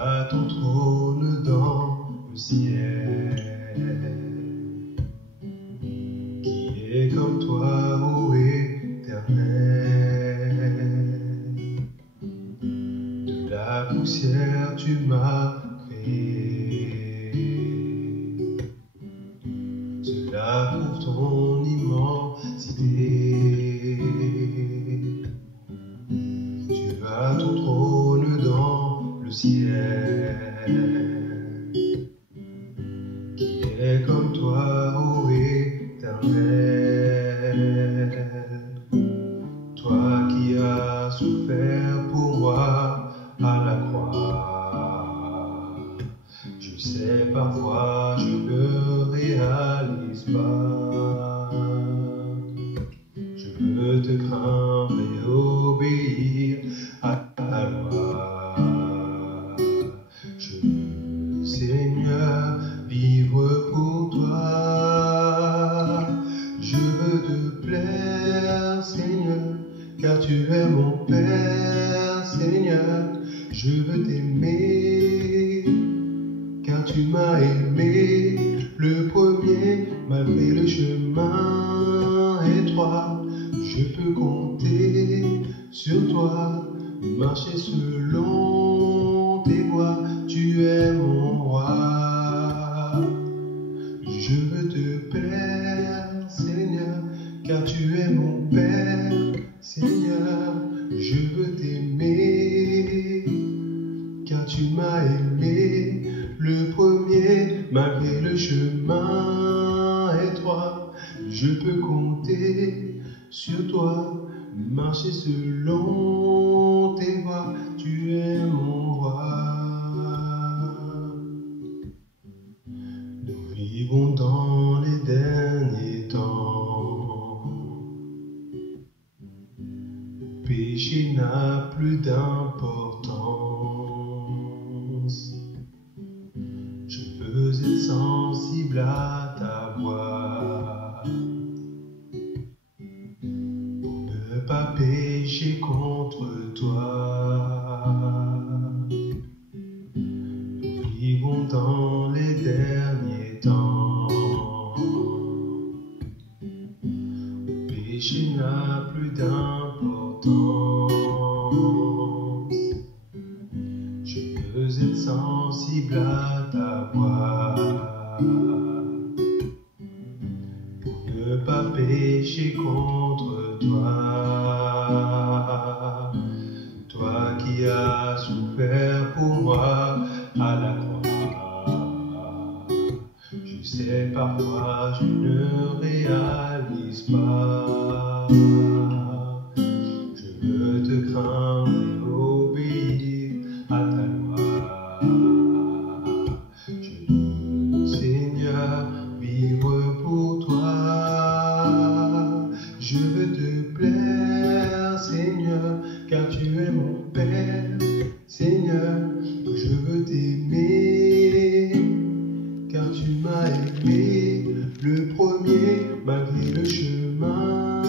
as ton trône dans le ciel. Qui est comme toi, ô Éternel? De la poussière tu m'as créé. Cela prouve ton immensité. Tu as ton trône dans le ciel. Qui est comme toi, ô Éternel? Toi qui as souffert pour moi à la croix. Je sais parfois je ne réalise pas. Je veux te craindre et obéir à ta loi. Je veux, Seigneur, vivre pour toi. Je veux te plaire, Seigneur, car tu es mon Père, Seigneur. Je veux t'aimer, car tu m'as aimé le premier, malgré le chemin étroit. Je peux compter sur toi, marcher selon tes voies. Tu es mon roi. Je veux te plaire, Seigneur, car tu es mon Père, Seigneur. Je veux t'aimer, car tu m'as aimé le premier, malgré le chemin étroit. Je peux compter sur toi, marcher selon tes voies. Tu es mon roi. Nous vivons dans les derniers temps. Le péché n'a plus d'importance. Je veux être sensible à ta voix, pour ne pas pécher contre toi. Nous vivons dans les derniers temps. Le péché n'a plus d'importance. Je veux être sensible à ta voix, pour ne pas pécher contre toi. Toi qui as souffert pour moi à la croix. Je sais parfois je ne réalise pas. Je veux te craindre et obéir à ta loi. Je veux, Seigneur, vivre pour toi. Je veux te plaire, Seigneur, car tu es mon Père, Seigneur. Je veux t'aimer, car tu m'as aimé le premier, malgré le chemin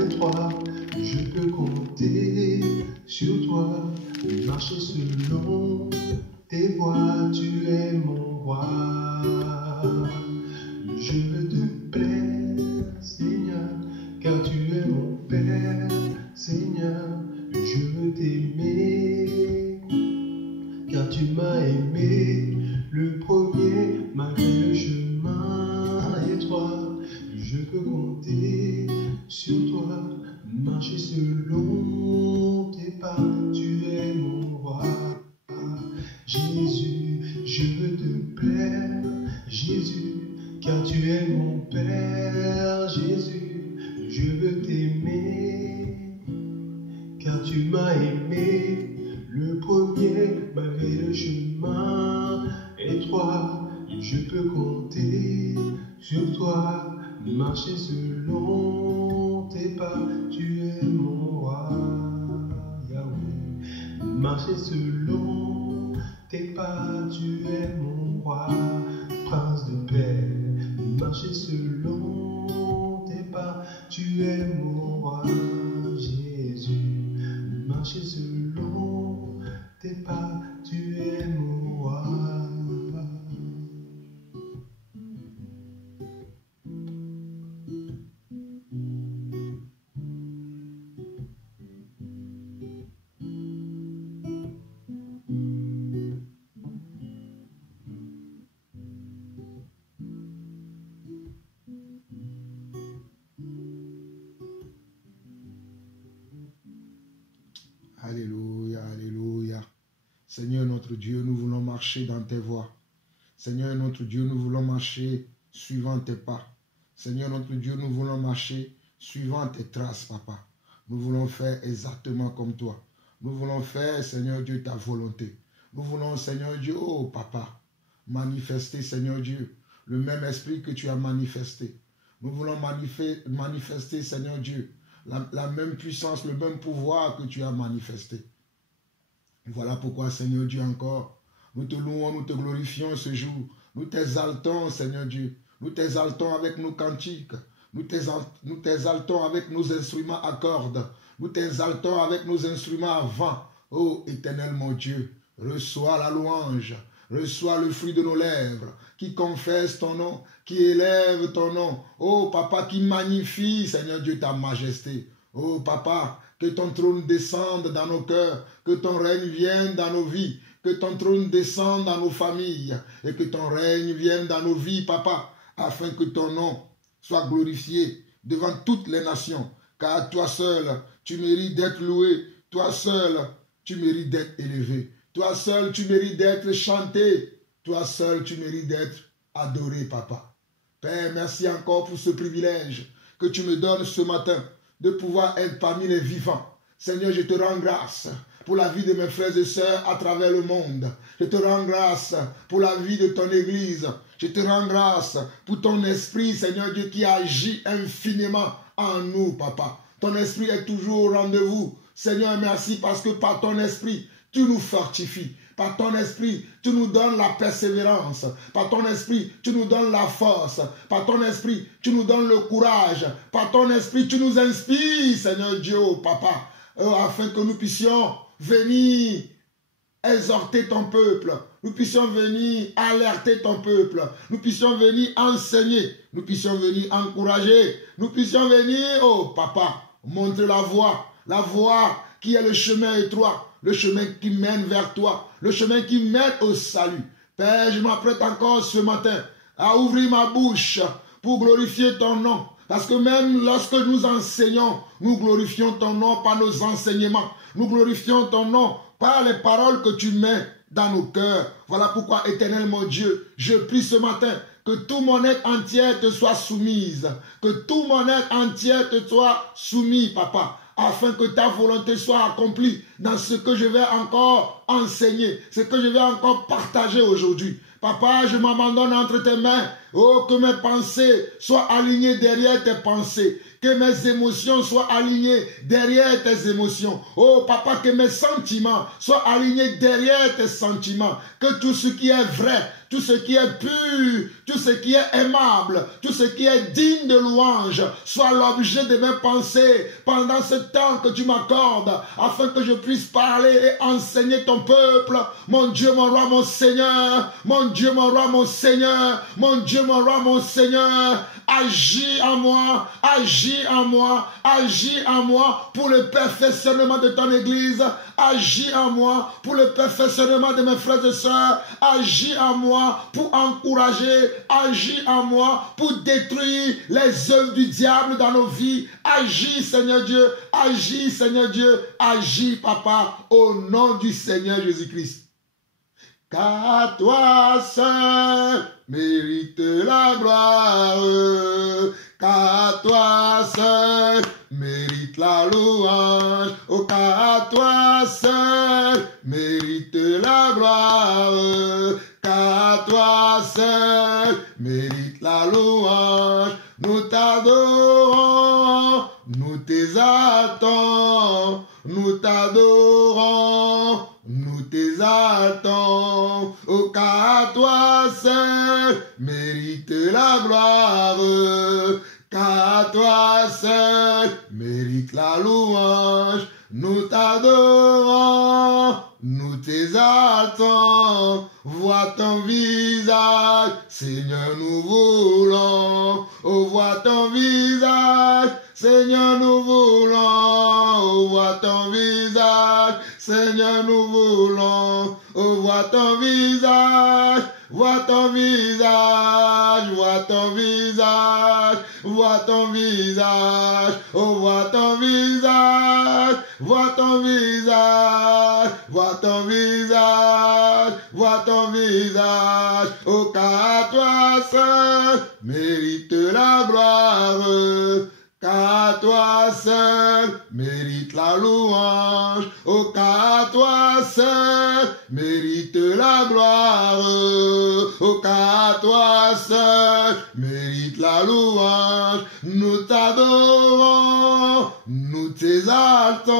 étroit. Je peux compter sur toi, marcher selon tes voies. Tu es mon roi. Je veux te plaire, Seigneur, car tu es mon Père, Seigneur. Je veux t'aimer, car tu m'as aimé le premier, malgré le chemin étroit. Je peux compter sur toi, marcher selon tes pas. Tu es mon roi. Jésus, je veux te plaire, Jésus, car tu es mon Père, Jésus. Je veux t'aimer, car tu m'as aimé le premier, malgré le chemin étroit. Je peux compter sur toi, marcher selon tes pas. Tu es mon roi, Yahweh. Marcher selon tes pas. Tu es mon roi, prince de paix. Marcher selon tes pas. Tu es mon roi, Jésus. Marcher selon tes pas. Tu es mon Seigneur notre Dieu, nous voulons marcher dans tes voies. Seigneur notre Dieu, nous voulons marcher suivant tes pas. Seigneur notre Dieu, nous voulons marcher suivant tes traces, papa. Nous voulons faire exactement comme toi. Nous voulons faire, Seigneur Dieu, ta volonté. Nous voulons, Seigneur Dieu, oh papa, manifester, Seigneur Dieu, le même esprit que tu as manifesté. Nous voulons manifester, Seigneur Dieu, la même puissance, le même pouvoir que tu as manifesté. Voilà pourquoi, Seigneur Dieu, encore, nous te louons, nous te glorifions ce jour. Nous t'exaltons, Seigneur Dieu. Nous t'exaltons avec nos cantiques. Nous t'exaltons avec nos instruments à cordes. Nous t'exaltons avec nos instruments à vent. Ô éternel mon Dieu, reçois la louange. Reçois le fruit de nos lèvres, qui confesse ton nom, qui élève ton nom. Oh papa, qui magnifie, Seigneur Dieu, ta majesté. Oh papa, que ton trône descende dans nos cœurs, que ton règne vienne dans nos vies, que ton trône descende dans nos familles, et que ton règne vienne dans nos vies, papa, afin que ton nom soit glorifié devant toutes les nations. Car toi seul, tu mérites d'être loué. Toi seul, tu mérites d'être élevé. Toi seul, tu mérites d'être chanté. Toi seul, tu mérites d'être adoré, papa. Père, merci encore pour ce privilège que tu me donnes ce matin de pouvoir être parmi les vivants. Seigneur, je te rends grâce pour la vie de mes frères et sœurs à travers le monde. Je te rends grâce pour la vie de ton Église. Je te rends grâce pour ton esprit, Seigneur Dieu, qui agit infiniment en nous, papa. Ton esprit est toujours au rendez-vous. Seigneur, merci parce que par ton esprit, tu nous fortifies. Par ton esprit, tu nous donnes la persévérance. Par ton esprit, tu nous donnes la force. Par ton esprit, tu nous donnes le courage. Par ton esprit, tu nous inspires, Seigneur Dieu, papa, afin que nous puissions venir exhorter ton peuple. Nous puissions venir alerter ton peuple. Nous puissions venir enseigner. Nous puissions venir encourager. Nous puissions venir, oh papa, montrer la voie qui est le chemin étroit, le chemin qui mène vers toi, le chemin qui mène au salut. Père, je m'apprête encore ce matin à ouvrir ma bouche pour glorifier ton nom. Parce que même lorsque nous enseignons, nous glorifions ton nom par nos enseignements. Nous glorifions ton nom par les paroles que tu mets dans nos cœurs. Voilà pourquoi, éternel mon Dieu, je prie ce matin que tout mon être entier te soit soumise. Que tout mon être entier te soit soumis, papa, afin que ta volonté soit accomplie dans ce que je vais encore enseigner, ce que je vais encore partager aujourd'hui. Papa, je m'abandonne entre tes mains. Oh, que mes pensées soient alignées derrière tes pensées. Que mes émotions soient alignées derrière tes émotions. Oh, papa, que mes sentiments soient alignés derrière tes sentiments. Que tout ce qui est vrai, tout ce qui est pur, tout ce qui est aimable, tout ce qui est digne de louange soit l'objet de mes pensées pendant ce temps que tu m'accordes, afin que je puisse parler et enseigner ton peuple. Mon Dieu, mon roi, mon Seigneur, mon Dieu, mon roi, mon Seigneur, mon Dieu, mon roi, mon Seigneur, agis en moi, agis en moi, agis en moi pour le perfectionnement de ton Église, agis en moi pour le perfectionnement de mes frères et sœurs, agis en moi pour encourager, agis en moi pour détruire les œuvres du diable dans nos vies. Agis, Seigneur Dieu, agis, Seigneur Dieu, agis, papa, au nom du Seigneur Jésus-Christ. Car toi seul mérite la gloire, car toi seul mérite la louange, oh car toi seul mérite la gloire, car toi seul mérite la louange. Nous t'adorons, nous t'exaltons, nous t'adorons, nous t'exaltons, oh car toi seul mérite la gloire, car toi seul mérite la louange. Nous t'adorons, nous t'exaltons, vois ton visage, Seigneur nous voulons, oh vois ton visage, Seigneur nous voulons, oh vois ton visage, Seigneur nous voulons, oh vois ton visage, vois ton visage, vois ton visage, vois ton visage, oh vois ton visage, vois ton visage, vois ton visage, vois ton visage, oh car toi seul mérite la gloire, car toi seul mérite la louange, oh car toi seul mérite la gloire, oh car toi seul mérite la louange. Nous t'adorons, nous t'exaltons,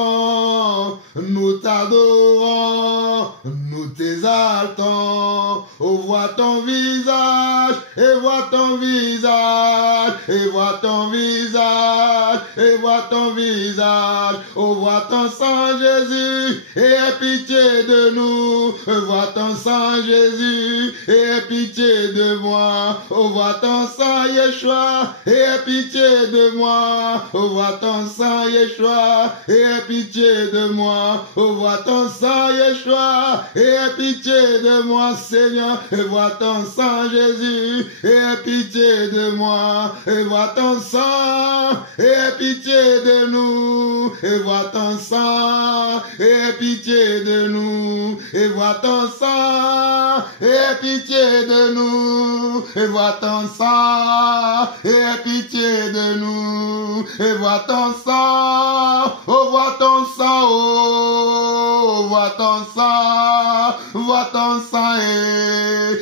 nous t'adorons, nous t'exaltons. Oh, vois ton visage, et vois ton visage, et vois ton visage, et vois ton visage. Oh, vois ton sang, Jésus, et aie pitié de nous. Vois ton sang, Jésus, et aie pitié de moi. Oh, vois ton sang, Yeshua, et aie pitié de moi. Oh, vois ton sang, Yeshua, et aie pitié de moi. Oh, vois ton sang, Yeshua, et aie pitié de moi, Seigneur. Et vois ton sang, Jésus, et aie pitié de moi. Et vois ton sang, et aie pitié de nous. Et vois ton sang, et aie pitié de nous. Et vois ton sang, et aie pitié de nous. Et vois ton sang, et aie pitié de nous. Et vois ton sang, oh vois ton sang, oh vois ton sang, vois ton sang,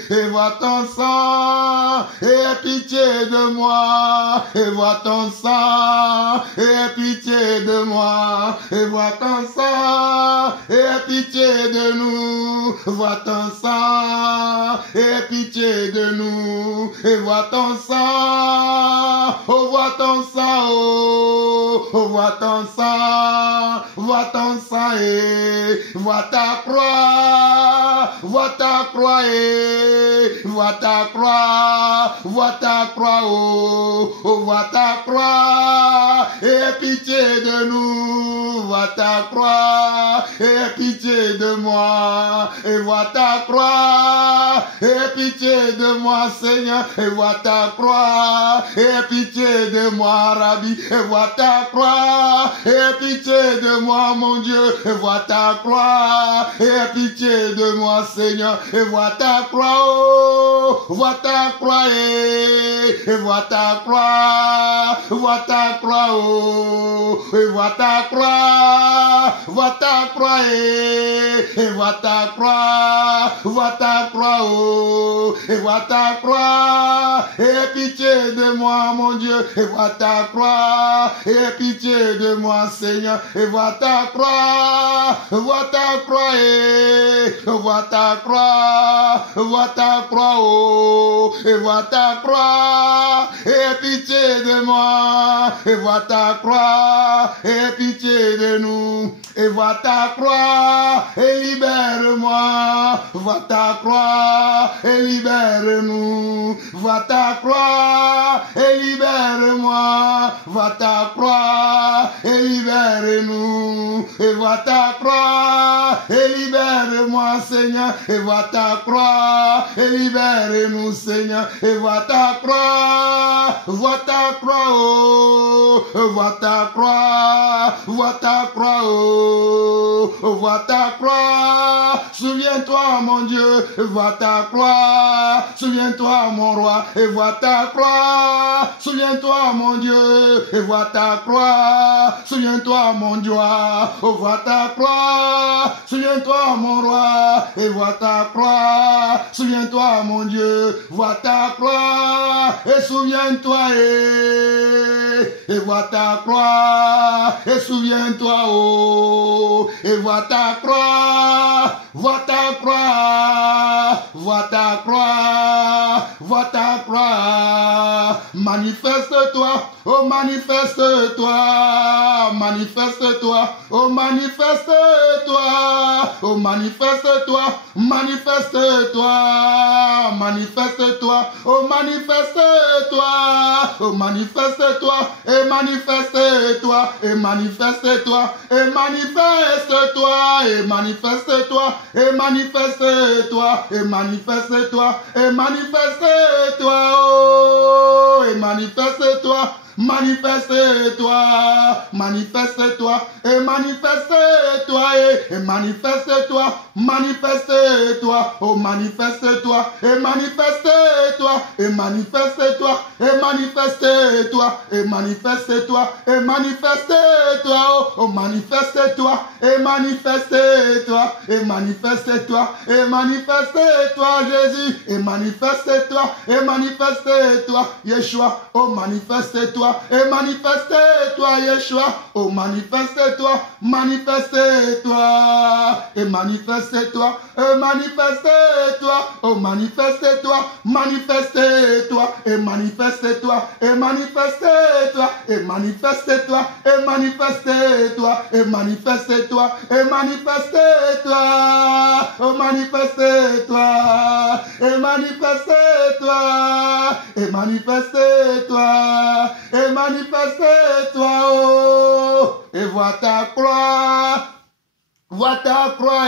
et vois ton sang, et aie pitié de moi. Et vois ton sang, et aie pitié de moi. Et vois ton sang, et aie pitié de nous. Vois ton sang, et aie pitié de nous. Et vois ton sang, oh vois ton sang, oh vois ton sang, vois ton sang, et vois ta croix, vois ta croix, et vois ta croix, vois ta croix, oh vois ta croix, et aie pitié de nous. Vois ta croix, et aie pitié de moi. Et vois ta croix, et aie pitié de moi, Seigneur. Et vois ta croix, et aie pitié de moi, Rabbi. Et vois ta croix, et aie pitié de moi, mon Dieu. Et vois ta croix, et aie pitié de moi, Seigneur. Et vois ta croix, oh, vois ta croix, et vois ta croix, vois ta croix, oh, et vois ta croix, vois ta croix, et vois ta croix, vois ta croix, oh, et vois ta croix, et aie pitié de moi, mon Dieu. Et vois ta croix, et aie pitié de moi, Seigneur. Et vois ta croix, vois ta croix, et vois ta croix, vois ta croix, oh, et vois ta croix, et aie pitié de moi. Et vois ta croix, et aie pitié de nous. Et vois ta croix, et libère-moi. Vois ta croix, et libère-nous. Vois ta croix, et libère-moi. Vois ta croix, et libère-nous. Et vois ta croix, et libère-moi, Seigneur. Et vois ta croix, et libère-nous, Seigneur. Et vois ta croix, vois ta croix, oh, vois ta croix, vois ta croix, oh, vois ta croix. Souviens-toi, mon Dieu, vois ta croix. Souviens-toi, mon roi, et vois ta croix. Souviens-toi, mon Dieu, et vois ta croix. Souviens-toi, mon Dieu, oh, vois ta croix. Souviens-toi, mon roi, et vois ta croix. Souviens-toi, mon Dieu, vois ta croix. Et souviens-toi, et vois ta croix. Et souviens-toi, oh, et vois ta croix. Vois ta croix, vois ta croix, vois ta croix. Manifeste-toi, oh manifeste-toi, manifeste-toi, oh manifeste-toi, oh manifeste-toi, manifeste-toi, manifeste-toi, oh manifeste-toi, oh manifeste-toi, et manifeste-toi, et manifeste-toi, et manifeste-toi, et manifeste-toi, et manifeste-toi, et manifeste-toi, et manifeste-toi, oh, et manifeste-toi, manifeste-toi, manifeste-toi, et manifeste-toi, et manifeste-toi, manifeste-toi, oh manifeste-toi, et manifeste-toi, et manifeste-toi, et manifeste-toi, et manifeste-toi, et manifeste-toi, oh manifeste-toi, et manifeste-toi, et manifeste-toi, et manifeste-toi, Jésus, et manifeste-toi, et manifeste-toi, Yeshua, oh manifeste-toi, et manifeste-toi, Yeshua, oh manifeste-toi, manifeste-toi, et manifeste-toi, et manifeste-toi, oh manifeste-toi, manifeste-toi, et manifeste-toi, et manifeste-toi, et manifeste-toi, et manifeste-toi, et manifeste-toi, et manifeste-toi, oh manifeste-toi, et manifeste-toi, et manifeste-toi, et manifeste-toi, oh, et vois ta croix. Vois ta croix,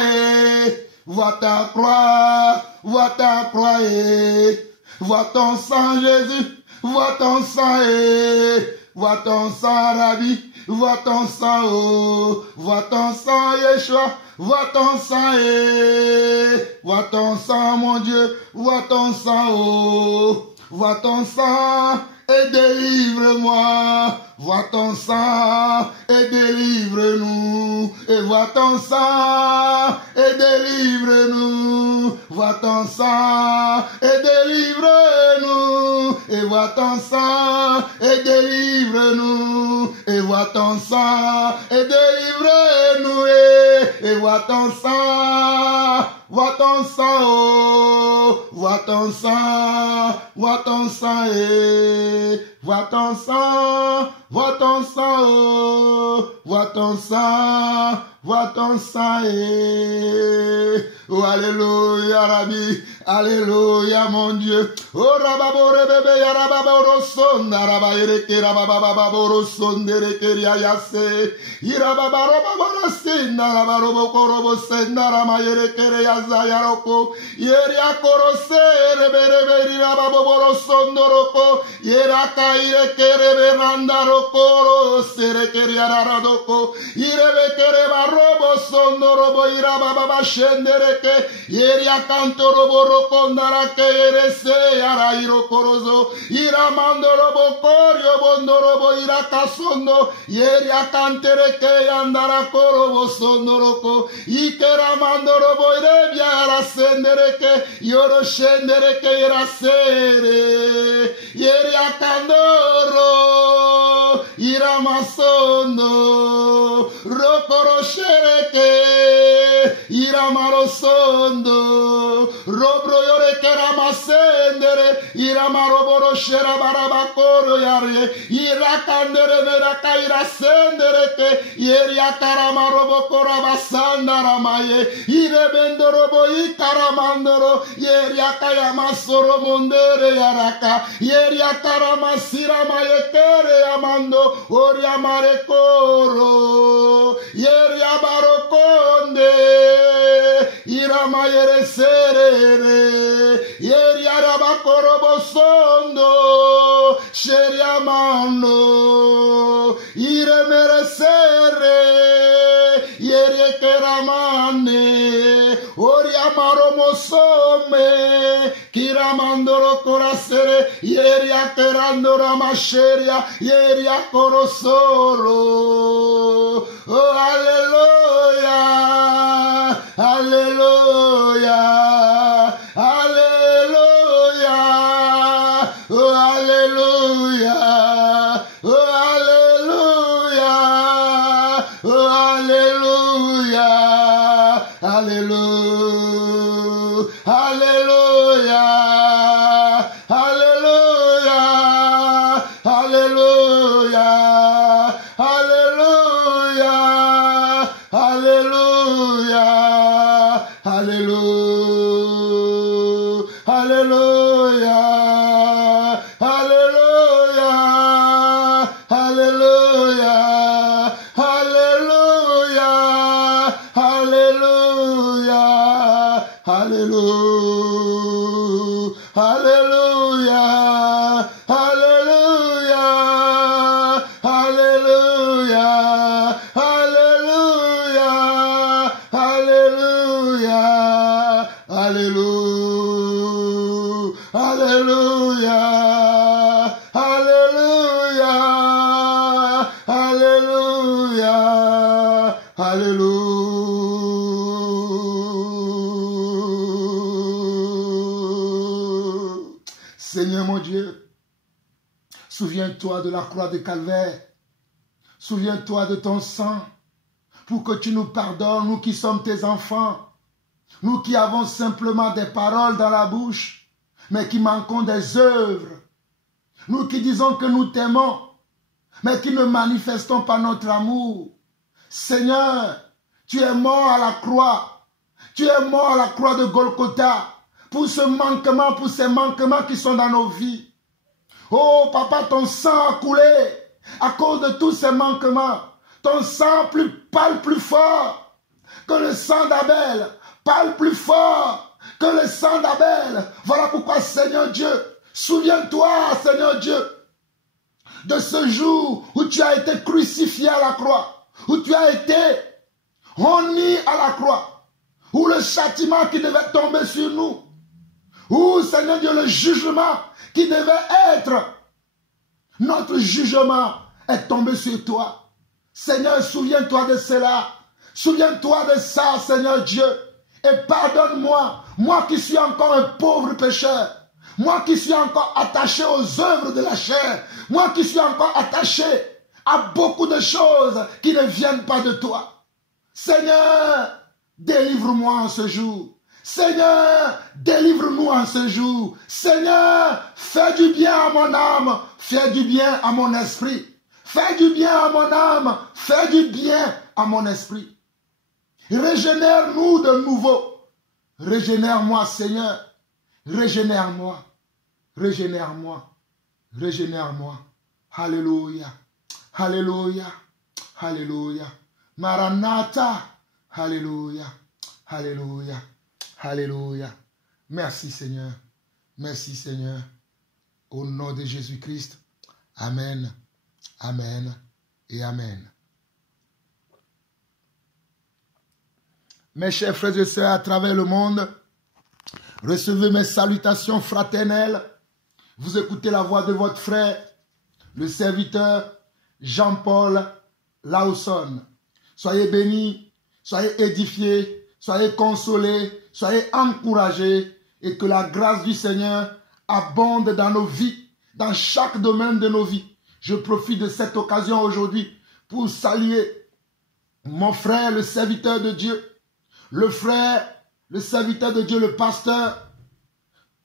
vois ta croix, vois ta croix, vois ton sang, Jésus, vois ton sang, vois ton sang, Rabbi, vois ton sang, oh, vois ton sang, Yeshua, vois ton sang, vois ton sang, mon Dieu, vois ton sang, oh, vois ton sang, et délivre-moi. Vois ton sang et délivre-nous. Et vois ton sang et délivre-nous. Vois ton sang et délivre-nous. Et vois ton sang et délivre-nous. Et vois ton sang et délivre-nous. Et vois ton sang. Vois ton sang, oh, vois ton sang, vois ton sang, vois ton sang, vois ton sang, oh, vois ton sang, vois ton sang, oh, alléluia, Rabbi, alléluia, mon Dieu, oh, rababore bébé, ya rababoro sonda, rabayereke, rababababoro sondereke, riayase, irababaro baboro sinda, rabarobo korobo senda, ramayereke, yazayaroko, yeria korose, rebereberi, rababoro sondoroko, yeraka ireke, reberandaroko, sereke, riaradoko, irebekere, barobo sondorobo, irabababa shendereke, yeria kantorobo, kondarake erese arairo korozo iramandorobo korio bondorobo irakasondo yeri akantereke yandara korobo sondoroko ikeramandorobo irebia arasendereke yoro shendereke irasere yeri akandoro iramasondo rokoro shereke iramarosondo robro yore kerama sendere iramaroboro shera barabakoro yare irakandere meraka irasendere ke yeriakarama robokora basandara maye irebendorobo ikaramandoro yeriakayama soro mondere yaraka yeriakarama sirama yekere amando oriamare koro yeriabarokonde iramayere serere yeri arabakorobo sondo sheriamano iremere sere yeri ekeramane oriamaro mosome kiramandoro korasere yeri akerandora masheria yeri akorosoro oh hallelujah hallelujah hallelujah oh hallelujah oh hallelujah oh hallelujah hallelujah hallelujah hallelujah hallelujah hallelujah hallelujah hallelujah hallelujah hallelujah hallelujah hallelujah hallelujah hallelujah hallelujah hallelujah Alléluia. Alléluia. Alléluia. Alléluia. Alléluia. Seigneur mon Dieu, souviens-toi de la croix de Calvaire. Souviens-toi de ton sang pour que tu nous pardonnes, nous qui sommes tes enfants. Nous qui avons simplement des paroles dans la bouche, mais qui manquons des œuvres. Nous qui disons que nous t'aimons, mais qui ne manifestons pas notre amour. Seigneur, tu es mort à la croix. Tu es mort à la croix de Golgotha pour ce manquement, pour ces manquements qui sont dans nos vies. Oh papa, ton sang a coulé à cause de tous ces manquements. Ton sang parle plus fort que le sang d'Abel. Parle plus fort que le sang d'Abel. Voilà pourquoi, Seigneur Dieu, souviens-toi, Seigneur Dieu, de ce jour où tu as été crucifié à la croix, où tu as été honni à la croix, où le châtiment qui devait tomber sur nous, où, Seigneur Dieu, le jugement qui devait être notre jugement est tombé sur toi. Seigneur, souviens-toi de cela. Souviens-toi de ça, Seigneur Dieu. Et pardonne-moi, moi qui suis encore un pauvre pécheur, moi qui suis encore attaché aux œuvres de la chair, moi qui suis encore attaché à beaucoup de choses qui ne viennent pas de toi. Seigneur, délivre-moi en ce jour. Seigneur, délivre-nous en ce jour. Seigneur, fais du bien à mon âme, fais du bien à mon esprit. Fais du bien à mon âme, fais du bien à mon esprit. Régénère-nous de nouveau. Régénère-moi, Seigneur. Régénère-moi. Régénère-moi. Régénère-moi. Alléluia. Alléluia. Alléluia. Maranatha. Alléluia. Alléluia. Alléluia. Merci, Seigneur. Merci, Seigneur. Au nom de Jésus-Christ. Amen. Amen et Amen. Mes chers frères et sœurs à travers le monde, recevez mes salutations fraternelles. Vous écoutez la voix de votre frère, le serviteur Jean-Paul Lawson. Soyez bénis, soyez édifiés, soyez consolés, soyez encouragés et que la grâce du Seigneur abonde dans nos vies, dans chaque domaine de nos vies. Je profite de cette occasion aujourd'hui pour saluer mon frère, le serviteur de Dieu, le frère, le serviteur de Dieu, le pasteur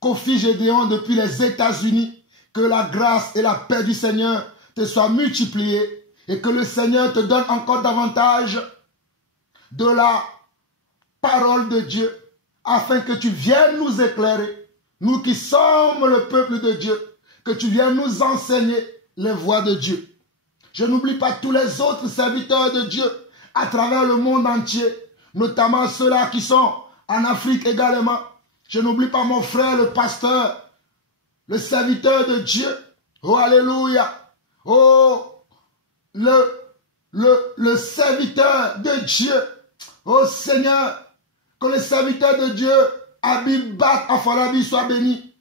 Kofi Gédéon depuis les États-Unis. Que la grâce et la paix du Seigneur te soient multipliées et que le Seigneur te donne encore davantage de la parole de Dieu afin que tu viennes nous éclairer, nous qui sommes le peuple de Dieu, que tu viennes nous enseigner les voies de Dieu. Je n'oublie pas tous les autres serviteurs de Dieu à travers le monde entier, notamment ceux-là qui sont en Afrique également. Je n'oublie pas mon frère, le pasteur, le serviteur de Dieu. Oh, alléluia. Oh, le serviteur de Dieu. Oh Seigneur, que le serviteur de Dieu, Habib Bat Afalabi, soit béni.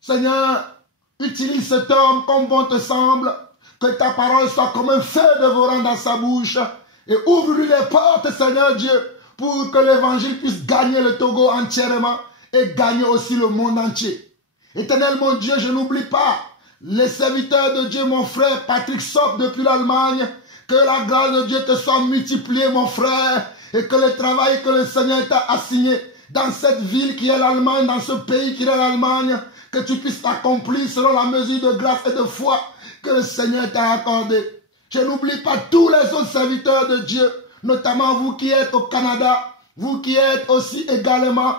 Seigneur, utilise cet homme comme bon te semble. Que ta parole soit comme un feu dévorant dans sa bouche. Et ouvre-lui les portes, Seigneur Dieu, pour que l'évangile puisse gagner le Togo entièrement et gagner aussi le monde entier. Éternel mon Dieu, je n'oublie pas les serviteurs de Dieu, mon frère Patrick Sop depuis l'Allemagne. Que la grâce de Dieu te soit multipliée, mon frère, et que le travail que le Seigneur t'a assigné dans cette ville qui est l'Allemagne, dans ce pays qui est l'Allemagne, que tu puisses t'accomplir selon la mesure de grâce et de foi que le Seigneur t'a accordé. Je n'oublie pas tous les autres serviteurs de Dieu, notamment vous qui êtes au Canada, vous qui êtes aussi également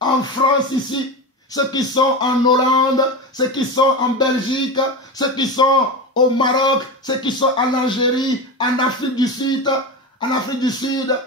en France ici, ceux qui sont en Hollande, ceux qui sont en Belgique, ceux qui sont au Maroc, ceux qui sont en Algérie, en Afrique du Sud,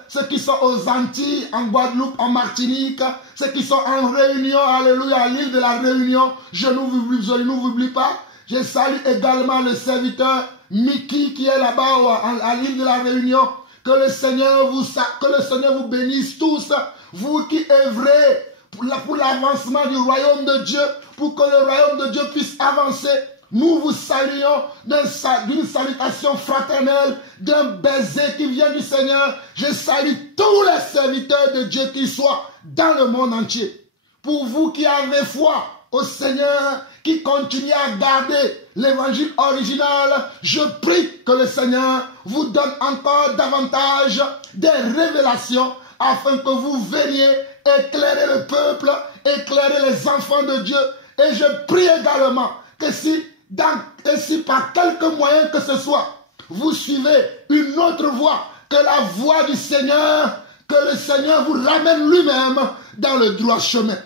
ceux qui sont aux Antilles, en Guadeloupe, en Martinique, ceux qui sont en Réunion, alléluia, à l'île de la Réunion, je ne vous oublie pas. Je salue également le serviteur Mickey qui est là-bas à l'île de la Réunion. Que le Seigneur vous bénisse tous, vous qui œuvrez pour l'avancement du royaume de Dieu, pour que le royaume de Dieu puisse avancer. Nous vous saluons d'une salutation fraternelle, d'un baiser qui vient du Seigneur. Je salue tous les serviteurs de Dieu qui soient dans le monde entier. Pour vous qui avez foi au Seigneur, qui continuez à garder l'évangile original, je prie que le Seigneur vous donne encore davantage des révélations afin que vous veniez éclairer le peuple, éclairer les enfants de Dieu. Et je prie également que si par quelque moyen que ce soit, vous suivez une autre voie que la voie du Seigneur, que le Seigneur vous ramène lui-même dans le droit chemin.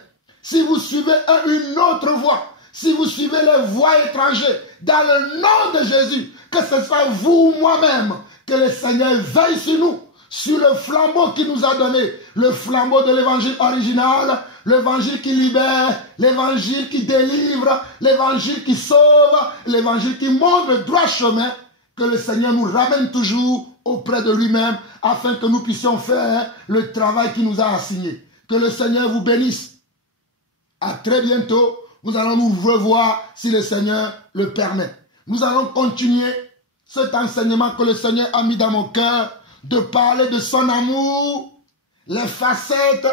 Si vous suivez une autre voie, si vous suivez les voies étrangères, dans le nom de Jésus, que ce soit vous ou moi-même, que le Seigneur veille sur nous, sur le flambeau qu'il nous a donné, le flambeau de l'évangile original, l'évangile qui libère, l'évangile qui délivre, l'évangile qui sauve, l'évangile qui montre le droit chemin, que le Seigneur nous ramène toujours auprès de lui-même, afin que nous puissions faire le travail qu'il nous a assigné. Que le Seigneur vous bénisse. À très bientôt. Nous allons nous revoir si le Seigneur le permet. Nous allons continuer cet enseignement que le Seigneur a mis dans mon cœur, de parler de son amour, les facettes,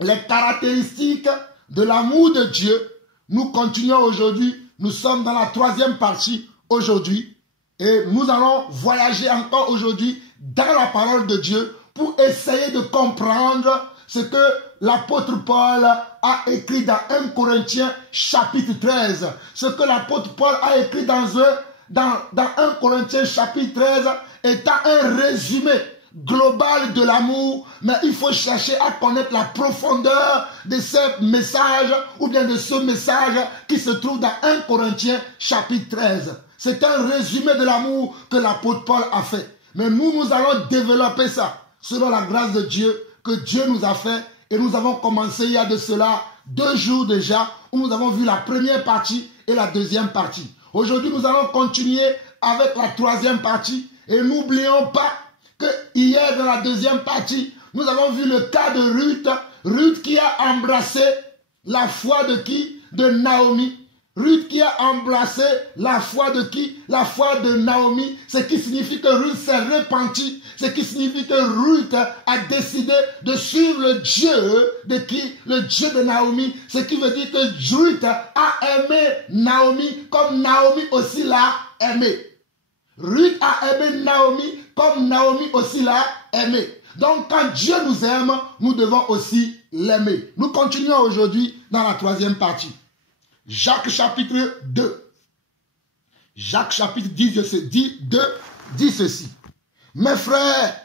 les caractéristiques de l'amour de Dieu. Nous continuons aujourd'hui. Nous sommes dans la 3e partie aujourd'hui. Et nous allons voyager encore aujourd'hui dans la parole de Dieu pour essayer de comprendre ce que l'apôtre Paul a écrit dans 1 Corinthiens chapitre 13. Ce que l'apôtre Paul a écrit dans 1 Corinthiens chapitre 13 étant un résumé global de l'amour, mais il faut chercher à connaître la profondeur de ce message ou bien de ce message qui se trouve dans 1 Corinthiens chapitre 13. C'est un résumé de l'amour que l'apôtre Paul a fait. Mais nous allons développer ça selon la grâce de Dieu que Dieu nous a fait. Et nous avons commencé il y a de cela 2 jours déjà, où nous avons vu la première partie et la deuxième partie. Aujourd'hui, nous allons continuer avec la 3e partie. Et n'oublions pas que hier, dans la 2e partie, nous avons vu le cas de Ruth. Ruth qui a embrassé la foi de qui? De Naomi. Ruth qui a embrassé la foi de qui? La foi de Naomi. Ce qui signifie que Ruth s'est repentie. Ce qui signifie que Ruth a décidé de suivre le Dieu de qui? Le Dieu de Naomi. Ce qui veut dire que Ruth a aimé Naomi comme Naomi aussi l'a aimé. Ruth a aimé Naomi comme Naomi aussi l'a aimé. Donc quand Dieu nous aime, nous devons aussi l'aimer. Nous continuons aujourd'hui dans la 3e partie. Jacques chapitre 2. Jacques chapitre 2 dit ceci. Mes frères,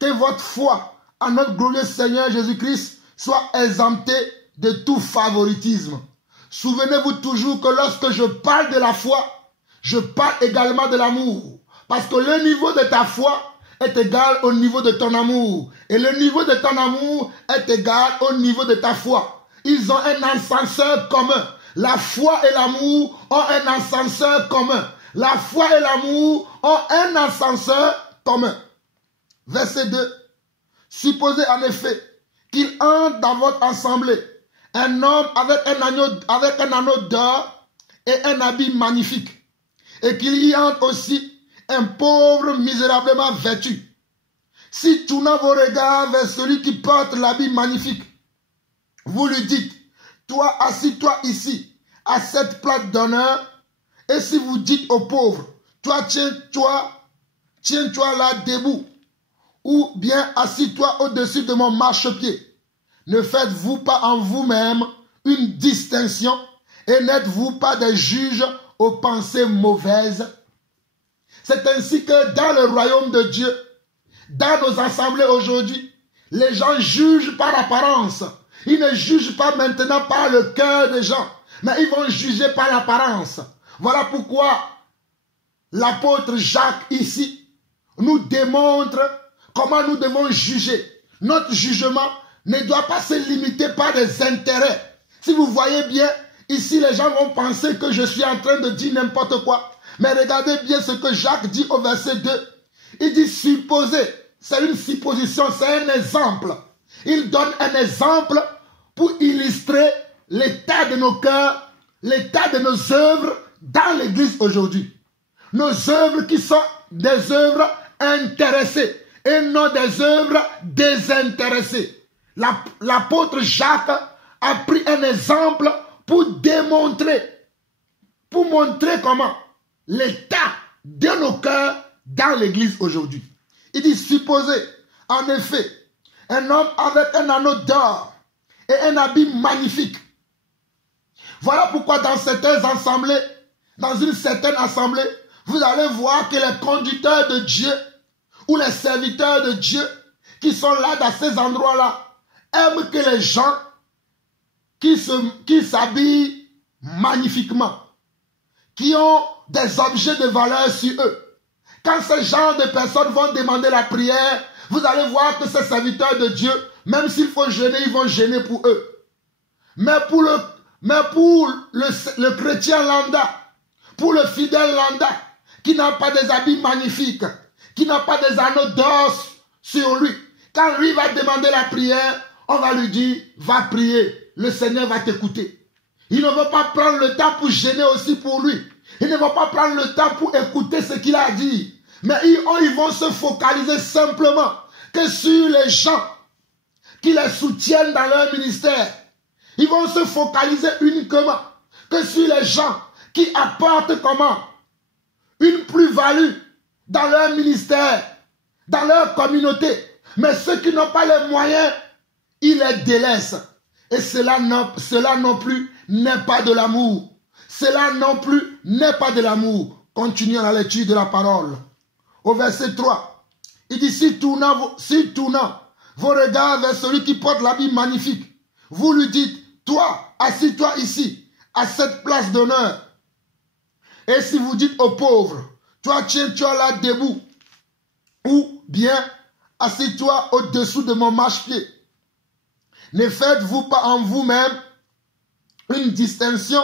que votre foi en notre glorieux Seigneur Jésus-Christ soit exemptée de tout favoritisme. Souvenez-vous toujours que lorsque je parle de la foi, je parle également de l'amour. Parce que le niveau de ta foi est égal au niveau de ton amour. Et le niveau de ton amour est égal au niveau de ta foi. Ils ont un ascenseur commun. La foi et l'amour ont un ascenseur commun. La foi et l'amour ont un ascenseur commun. Verset 2. Supposez en effet qu'il entre dans votre assemblée un homme avec un anneau d'or et un habit magnifique, et qu'il y entre aussi un pauvre misérablement vêtu. Si tournant vos regards vers celui qui porte l'habit magnifique, vous lui dites: toi, assis-toi ici, à cette place d'honneur. Et si vous dites aux pauvres: toi, tiens-toi là debout, ou bien assis-toi au-dessus de mon marchepied, ne faites-vous pas en vous-même une distinction, et n'êtes-vous pas des juges aux pensées mauvaises? C'est ainsi que dans le royaume de Dieu, dans nos assemblées aujourd'hui, les gens jugent par apparence. Ils ne jugent pas maintenant par le cœur des gens, mais ils vont juger par l'apparence. Voilà pourquoi l'apôtre Jacques ici nous démontre comment nous devons juger. Notre jugement ne doit pas se limiter par des intérêts. Si vous voyez bien, ici les gens vont penser que je suis en train de dire n'importe quoi. Mais regardez bien ce que Jacques dit au verset 2. Il dit supposer. C'est une supposition, c'est un exemple. Il donne un exemple pour illustrer l'état de nos cœurs, l'état de nos œuvres dans l'église aujourd'hui. Nos œuvres qui sont des œuvres intéressées et non des œuvres désintéressées. L'apôtre Jacques a pris un exemple pour démontrer, pour montrer comment l'état de nos cœurs dans l'église aujourd'hui. Il dit, supposez, en effet, un homme avec un anneau d'or et un habit magnifique. Voilà pourquoi dans certaines assemblées, dans une certaine assemblée, vous allez voir que les conducteurs de Dieu ou les serviteurs de Dieu qui sont là dans ces endroits-là aiment que les gens qui s'habillent magnifiquement, qui ont des objets de valeur sur eux. Quand ce genre de personnes vont demander la prière, vous allez voir que ces serviteurs de Dieu, même s'il faut jeûner, ils vont jeûner pour eux. Mais pour le chrétien lambda, pour le fidèle lambda, qui n'a pas des habits magnifiques, qui n'a pas des anneaux d'or sur lui, quand lui va demander la prière, on va lui dire, va prier, le Seigneur va t'écouter. Il ne veut pas prendre le temps pour gêner aussi pour lui. Il ne va pas prendre le temps pour écouter ce qu'il a dit. Mais ils vont se focaliser simplement que sur les gens qui les soutiennent dans leur ministère. Ils vont se focaliser uniquement que sur les gens qui apportent comment une plus-value dans leur ministère, dans leur communauté. Mais ceux qui n'ont pas les moyens, ils les délaissent. Et cela non plus n'est pas de l'amour. Cela non plus n'est pas de l'amour. Continuons la lecture de la parole. Au verset 3, il dit, si tournant vos regards vers celui qui porte l'habit magnifique, vous lui dites, toi, assis-toi ici, à cette place d'honneur. Et si vous dites aux pauvres, toi, tiens-toi là debout, ou bien, assis-toi au-dessous de mon marchepied. Ne faites-vous pas en vous-même une distinction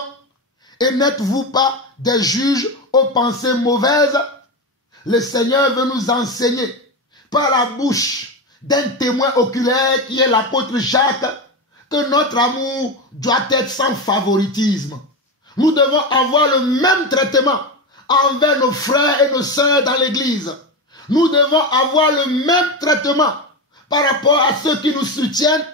et n'êtes-vous pas des juges aux pensées mauvaises? Le Seigneur veut nous enseigner par la bouche d'un témoin oculaire qui est l'apôtre Jacques que notre amour doit être sans favoritisme. Nous devons avoir le même traitement envers nos frères et nos sœurs dans l'église. Nous devons avoir le même traitement par rapport à ceux qui nous soutiennent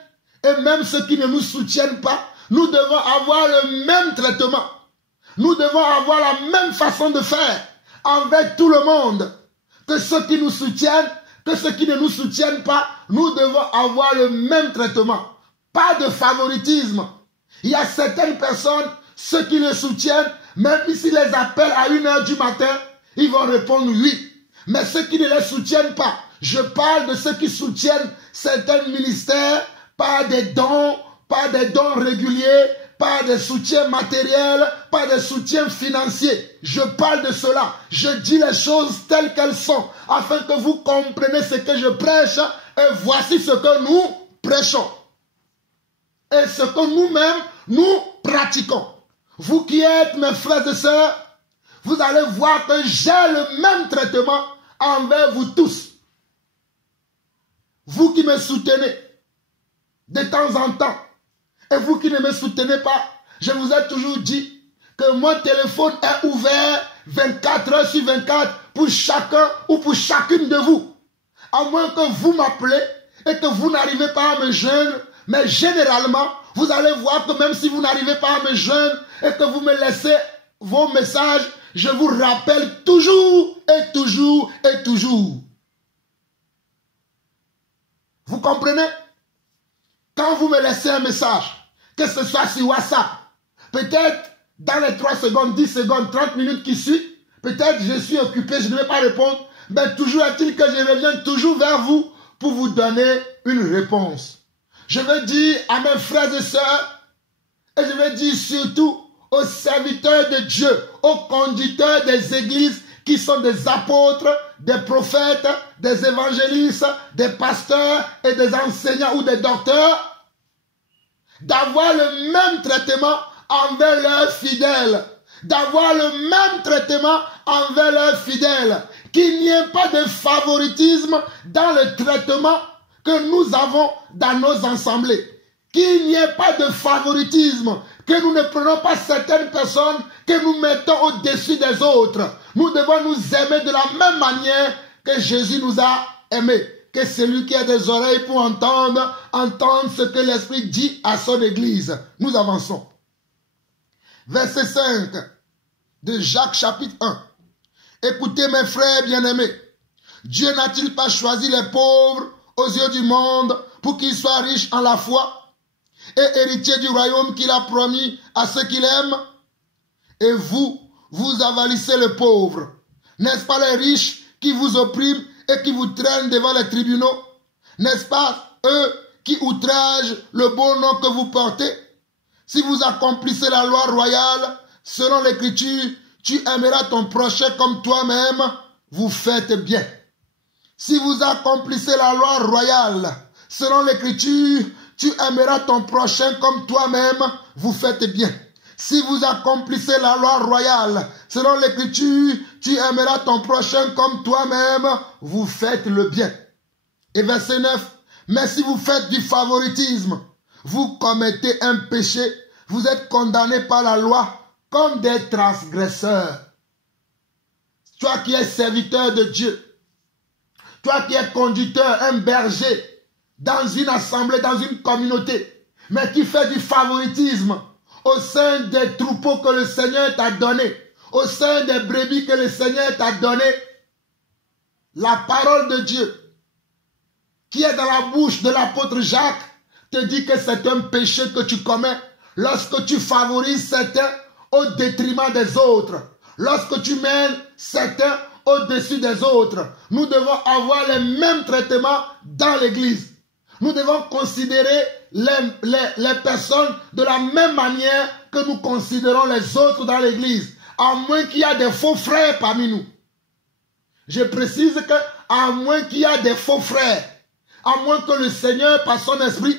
et même ceux qui ne nous soutiennent pas. Nous devons avoir le même traitement. Nous devons avoir la même façon de faire envers tout le monde. Que ceux qui nous soutiennent, que ceux qui ne nous soutiennent pas, nous devons avoir le même traitement. Pas de favoritisme. Il y a certaines personnes, ceux qui les soutiennent, même s'ils les appellent à 1h du matin, ils vont répondre oui. Mais ceux qui ne les soutiennent pas, je parle de ceux qui soutiennent certains ministères par des dons réguliers, pas de soutien matériel, pas de soutien financier. Je parle de cela. Je dis les choses telles qu'elles sont, afin que vous compreniez ce que je prêche, et voici ce que nous prêchons. Et ce que nous-mêmes, nous pratiquons. Vous qui êtes mes frères et sœurs, vous allez voir que j'ai le même traitement envers vous tous. Vous qui me soutenez de temps en temps, et vous qui ne me soutenez pas, je vous ai toujours dit que mon téléphone est ouvert 24 heures sur 24 pour chacun ou pour chacune de vous. À moins que vous m'appelez et que vous n'arrivez pas à me joindre, mais généralement, vous allez voir que même si vous n'arrivez pas à me joindre et que vous me laissez vos messages, je vous rappelle toujours et toujours et toujours. Vous comprenez? Quand vous me laissez un message, que ce soit sur WhatsApp, peut-être dans les 3 secondes, 10 secondes, 30 minutes qui suivent, peut-être je suis occupé, je ne vais pas répondre, mais toujours est-il que je reviens toujours vers vous pour vous donner une réponse. Je veux dire à mes frères et sœurs, et je veux dire surtout aux serviteurs de Dieu, aux conducteurs des églises qui sont des apôtres, des prophètes, des évangélistes, des pasteurs et des enseignants ou des docteurs, d'avoir le même traitement envers leurs fidèles, d'avoir le même traitement envers leurs fidèles, qu'il n'y ait pas de favoritisme dans le traitement que nous avons dans nos assemblées. qu'il n'y ait pas de favoritisme, que nous ne prenons pas certaines personnes, que nous mettons au-dessus des autres. Nous devons nous aimer de la même manière que Jésus nous a aimés. Que celui qui a des oreilles pour entendre, entende ce que l'Esprit dit à son Église. Nous avançons. Verset 5 de Jacques chapitre 1. Écoutez mes frères bien-aimés, Dieu n'a-t-il pas choisi les pauvres aux yeux du monde pour qu'ils soient riches en la foi et héritiers du royaume qu'il a promis à ceux qu'il aime? Et vous, vous avalissez les pauvres. N'est-ce pas les riches qui vous oppriment et qui vous traînent devant les tribunaux? N'est-ce pas eux qui outragent le beau nom que vous portez? Si vous accomplissez la loi royale, selon l'Écriture, tu aimeras ton prochain comme toi-même, vous faites bien. Si vous accomplissez la loi royale, selon l'Écriture, tu aimeras ton prochain comme toi-même, vous faites bien. Si vous accomplissez la loi royale, selon l'Écriture, tu aimeras ton prochain comme toi-même, vous faites le bien. Et verset 9, mais si vous faites du favoritisme, vous commettez un péché, vous êtes condamnés par la loi comme des transgresseurs. Toi qui es serviteur de Dieu, toi qui es conducteur, un berger, dans une assemblée, dans une communauté, mais qui fait du favoritisme au sein des troupeaux que le Seigneur t'a donnés, au sein des brebis que le Seigneur t'a donné, la parole de Dieu qui est dans la bouche de l'apôtre Jacques te dit que c'est un péché que tu commets lorsque tu favorises certains au détriment des autres, lorsque tu mènes certains au-dessus des autres. Nous devons avoir les mêmes traitements dans l'Église. Nous devons considérer les personnes de la même manière que nous considérons les autres dans l'Église, à moins qu'il y ait des faux frères parmi nous. Je précise que à moins qu'il y ait des faux frères, à moins que le Seigneur, par son esprit,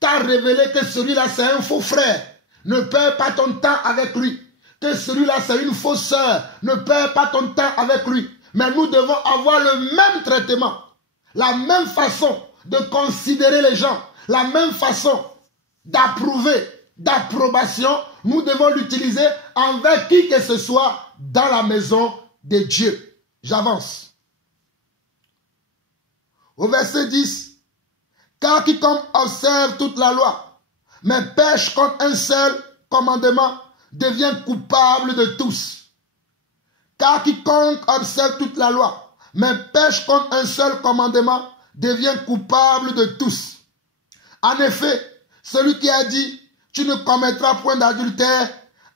t'a révélé que celui-là c'est un faux frère, ne perds pas ton temps avec lui. Que celui-là c'est une fausse sœur, ne perds pas ton temps avec lui. Mais nous devons avoir le même traitement, la même façon de considérer les gens, la même façon d'approuver, d'approbation. Nous devons l'utiliser envers qui que ce soit dans la maison de Dieu. J'avance. Au verset 10. Car quiconque observe toute la loi, mais pêche contre un seul commandement, devient coupable de tous. Car quiconque observe toute la loi, mais pêche contre un seul commandement, devient coupable de tous. En effet, celui qui a dit « tu ne commettras point d'adultère »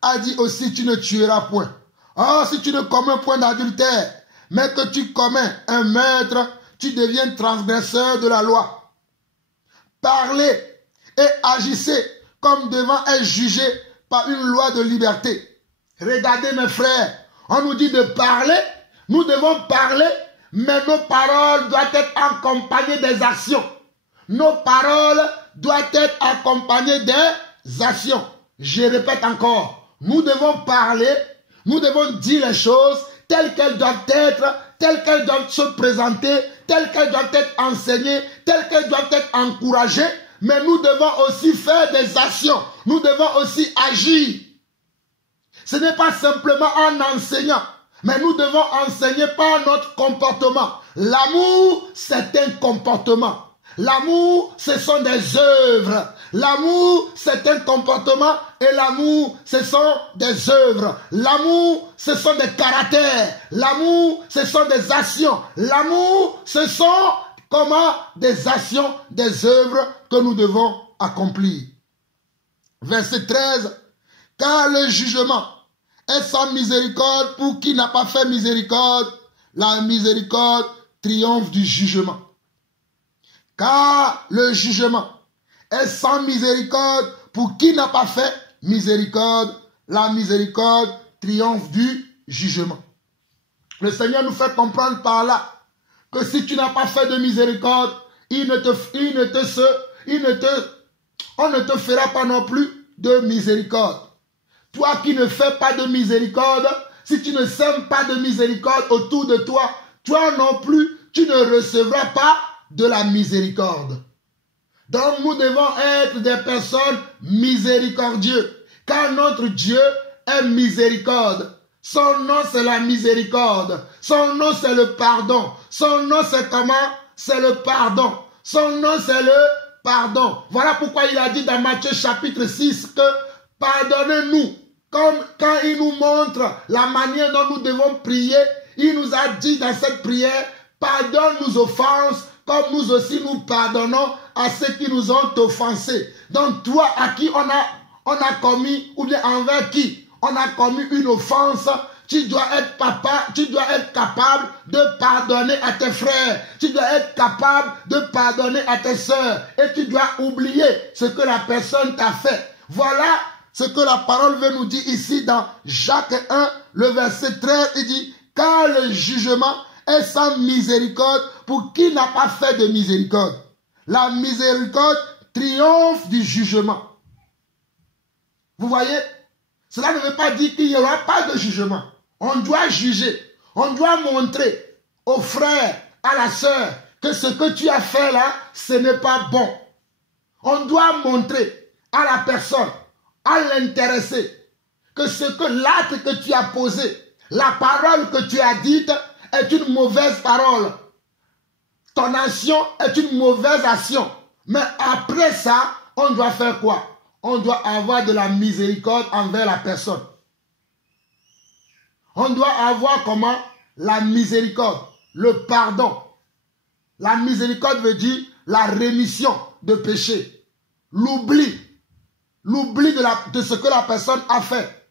a dit aussi « tu ne tueras point ». Or, si tu ne commets point d'adultère, mais que tu commets un meurtre, tu deviens transgresseur de la loi. Parlez et agissez comme devant être jugé par une loi de liberté. Regardez mes frères, on nous dit de parler, nous devons parler, mais nos paroles doivent être accompagnées des actions. Nos paroles doivent être accompagnées des actions. Je répète encore, nous devons parler, nous devons dire les choses telles qu'elles doivent être, telles qu'elles doivent se présenter, telles qu'elles doivent être enseignées, telles qu'elles doivent être encouragées, mais nous devons aussi faire des actions, nous devons aussi agir. Ce n'est pas simplement en enseignant, mais nous devons enseigner par notre comportement. L'amour, c'est un comportement. L'amour, ce sont des œuvres. L'amour, c'est un comportement et l'amour, ce sont des œuvres. L'amour, ce sont des caractères. L'amour, ce sont des actions. L'amour, ce sont comment des actions, des œuvres que nous devons accomplir. Verset 13. Car le jugement est sans miséricorde pour qui n'a pas fait miséricorde. La miséricorde triomphe du jugement. Car le jugement est sans miséricorde pour qui n'a pas fait miséricorde. La miséricorde triomphe du jugement. Le Seigneur nous fait comprendre par là que si tu n'as pas fait de miséricorde, on ne te fera pas non plus de miséricorde. Toi qui ne fais pas de miséricorde, si tu ne sèmes pas de miséricorde autour de toi, toi non plus, tu ne recevras pas de la miséricorde. Donc nous devons être des personnes miséricordieuses. Car notre Dieu est miséricorde. Son nom c'est la miséricorde. Son nom c'est le pardon. Son nom c'est comment? C'est le pardon. Son nom c'est le pardon. Voilà pourquoi il a dit dans Matthieu chapitre 6 que pardonnez-nous. Comme quand il nous montre la manière dont nous devons prier, il nous a dit dans cette prière, pardonne nos offenses comme nous aussi nous pardonnons à ceux qui nous ont offensés. Donc toi à qui on a commis, ou bien envers qui on a commis une offense, tu dois être capable de pardonner à tes frères. Tu dois être capable de pardonner à tes sœurs. Et tu dois oublier ce que la personne t'a fait. Voilà ce que la parole veut nous dire ici dans Jacques 1, le verset 13. Il dit, car le jugement est sans miséricorde pour qui n'a pas fait de miséricorde. La miséricorde triomphe du jugement. Vous voyez? Cela ne veut pas dire qu'il n'y aura pas de jugement. On doit juger. On doit montrer au frère, à la sœur, que ce que tu as fait là, ce n'est pas bon. On doit montrer à la personne, à l'intéressé, que l'acte que tu as posé, la parole que tu as dite est une mauvaise parole. Ton action est une mauvaise action. Mais après ça, on doit faire quoi? On doit avoir de la miséricorde envers la personne. On doit avoir comment? La miséricorde, le pardon. La miséricorde veut dire la rémission de péché. L'oubli. L'oubli de ce que la personne a fait.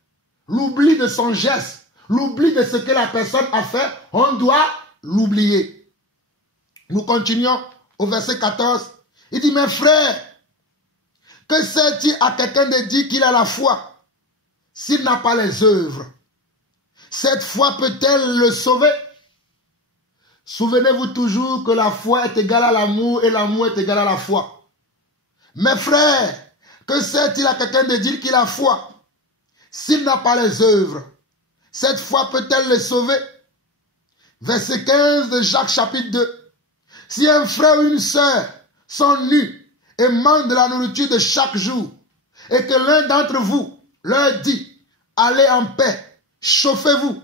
L'oubli de son geste. L'oubli de ce que la personne a fait. On doit l'oublier. Nous continuons au verset 14. Il dit, mes frères, que sert-il à quelqu'un de dire qu'il a la foi s'il n'a pas les œuvres? Cette foi peut-elle le sauver? Souvenez-vous toujours que la foi est égale à l'amour et l'amour est égal à la foi. Mes frères, que sert-il à quelqu'un de dire qu'il a foi s'il n'a pas les œuvres? Cette foi peut-elle le sauver? Verset 15 de Jacques chapitre 2. Si un frère ou une sœur sont nus et manquent de la nourriture de chaque jour, et que l'un d'entre vous leur dit, allez en paix, chauffez-vous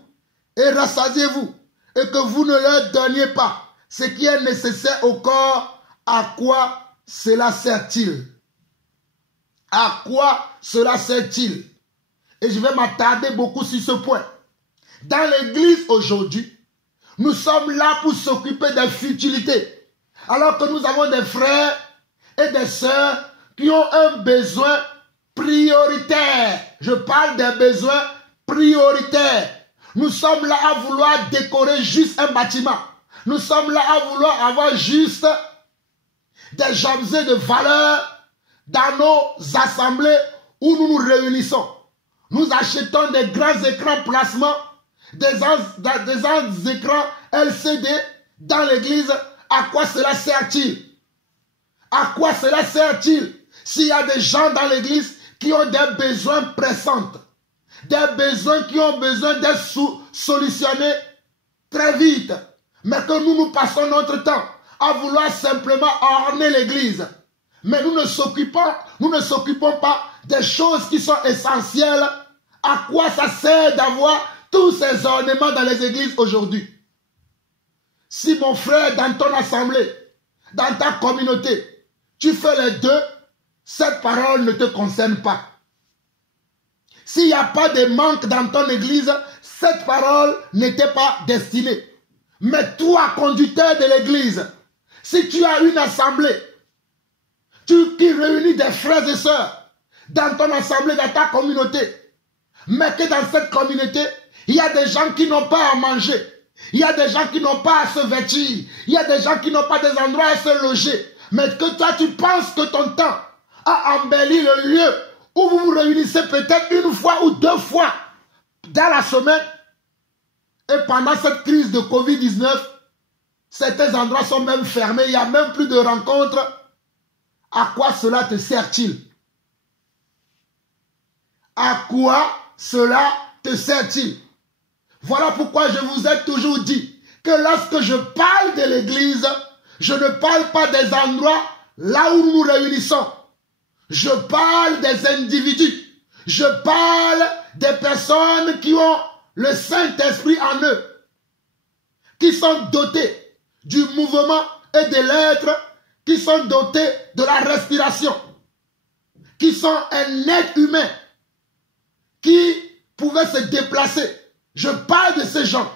et rassasiez-vous, et que vous ne leur donniez pas ce qui est nécessaire au corps, à quoi cela sert-il? À quoi cela sert-il? Et je vais m'attarder beaucoup sur ce point. Dans l'église aujourd'hui, nous sommes là pour s'occuper des futilités, alors que nous avons des frères et des sœurs qui ont un besoin prioritaire. Je parle des besoins prioritaires. Nous sommes là à vouloir décorer juste un bâtiment. Nous sommes là à vouloir avoir juste des objets de valeur dans nos assemblées où nous nous réunissons. Nous achetons des grands écrans placement, des écrans LCD dans l'église. À quoi cela sert-il? À quoi cela sert-il s'il y a des gens dans l'église qui ont des besoins pressants, des besoins qui ont besoin d'être solutionnés très vite, mais que nous passons notre temps à vouloir simplement orner l'église. Mais nous ne s'occupons pas des choses qui sont essentielles. À quoi ça sert d'avoir tous ces ornements dans les églises aujourd'hui? Si mon frère, dans ton assemblée, dans ta communauté, tu fais les deux, cette parole ne te concerne pas. S'il n'y a pas de manque dans ton église, cette parole n'était pas destinée. Mais toi, conducteur de l'église, si tu as une assemblée, qui réunit des frères et sœurs dans ton assemblée, dans ta communauté, mais que dans cette communauté, il y a des gens qui n'ont pas à manger, il y a des gens qui n'ont pas à se vêtir, il y a des gens qui n'ont pas des endroits à se loger, mais que toi tu penses que ton temps a embelli le lieu où vous vous réunissez peut-être une fois ou deux fois dans la semaine. Et pendant cette crise de Covid-19, certains endroits sont même fermés, il n'y a même plus de rencontres. À quoi cela te sert-il? À quoi cela te sert-il? Voilà pourquoi je vous ai toujours dit que lorsque je parle de l'église, je ne parle pas des endroits là où nous nous réunissons. Je parle des individus. Je parle des personnes qui ont le Saint-Esprit en eux, qui sont dotés du mouvement et de l'être, qui sont dotés de la respiration, qui sont un être humain, qui pouvait se déplacer. Je parle de ces gens.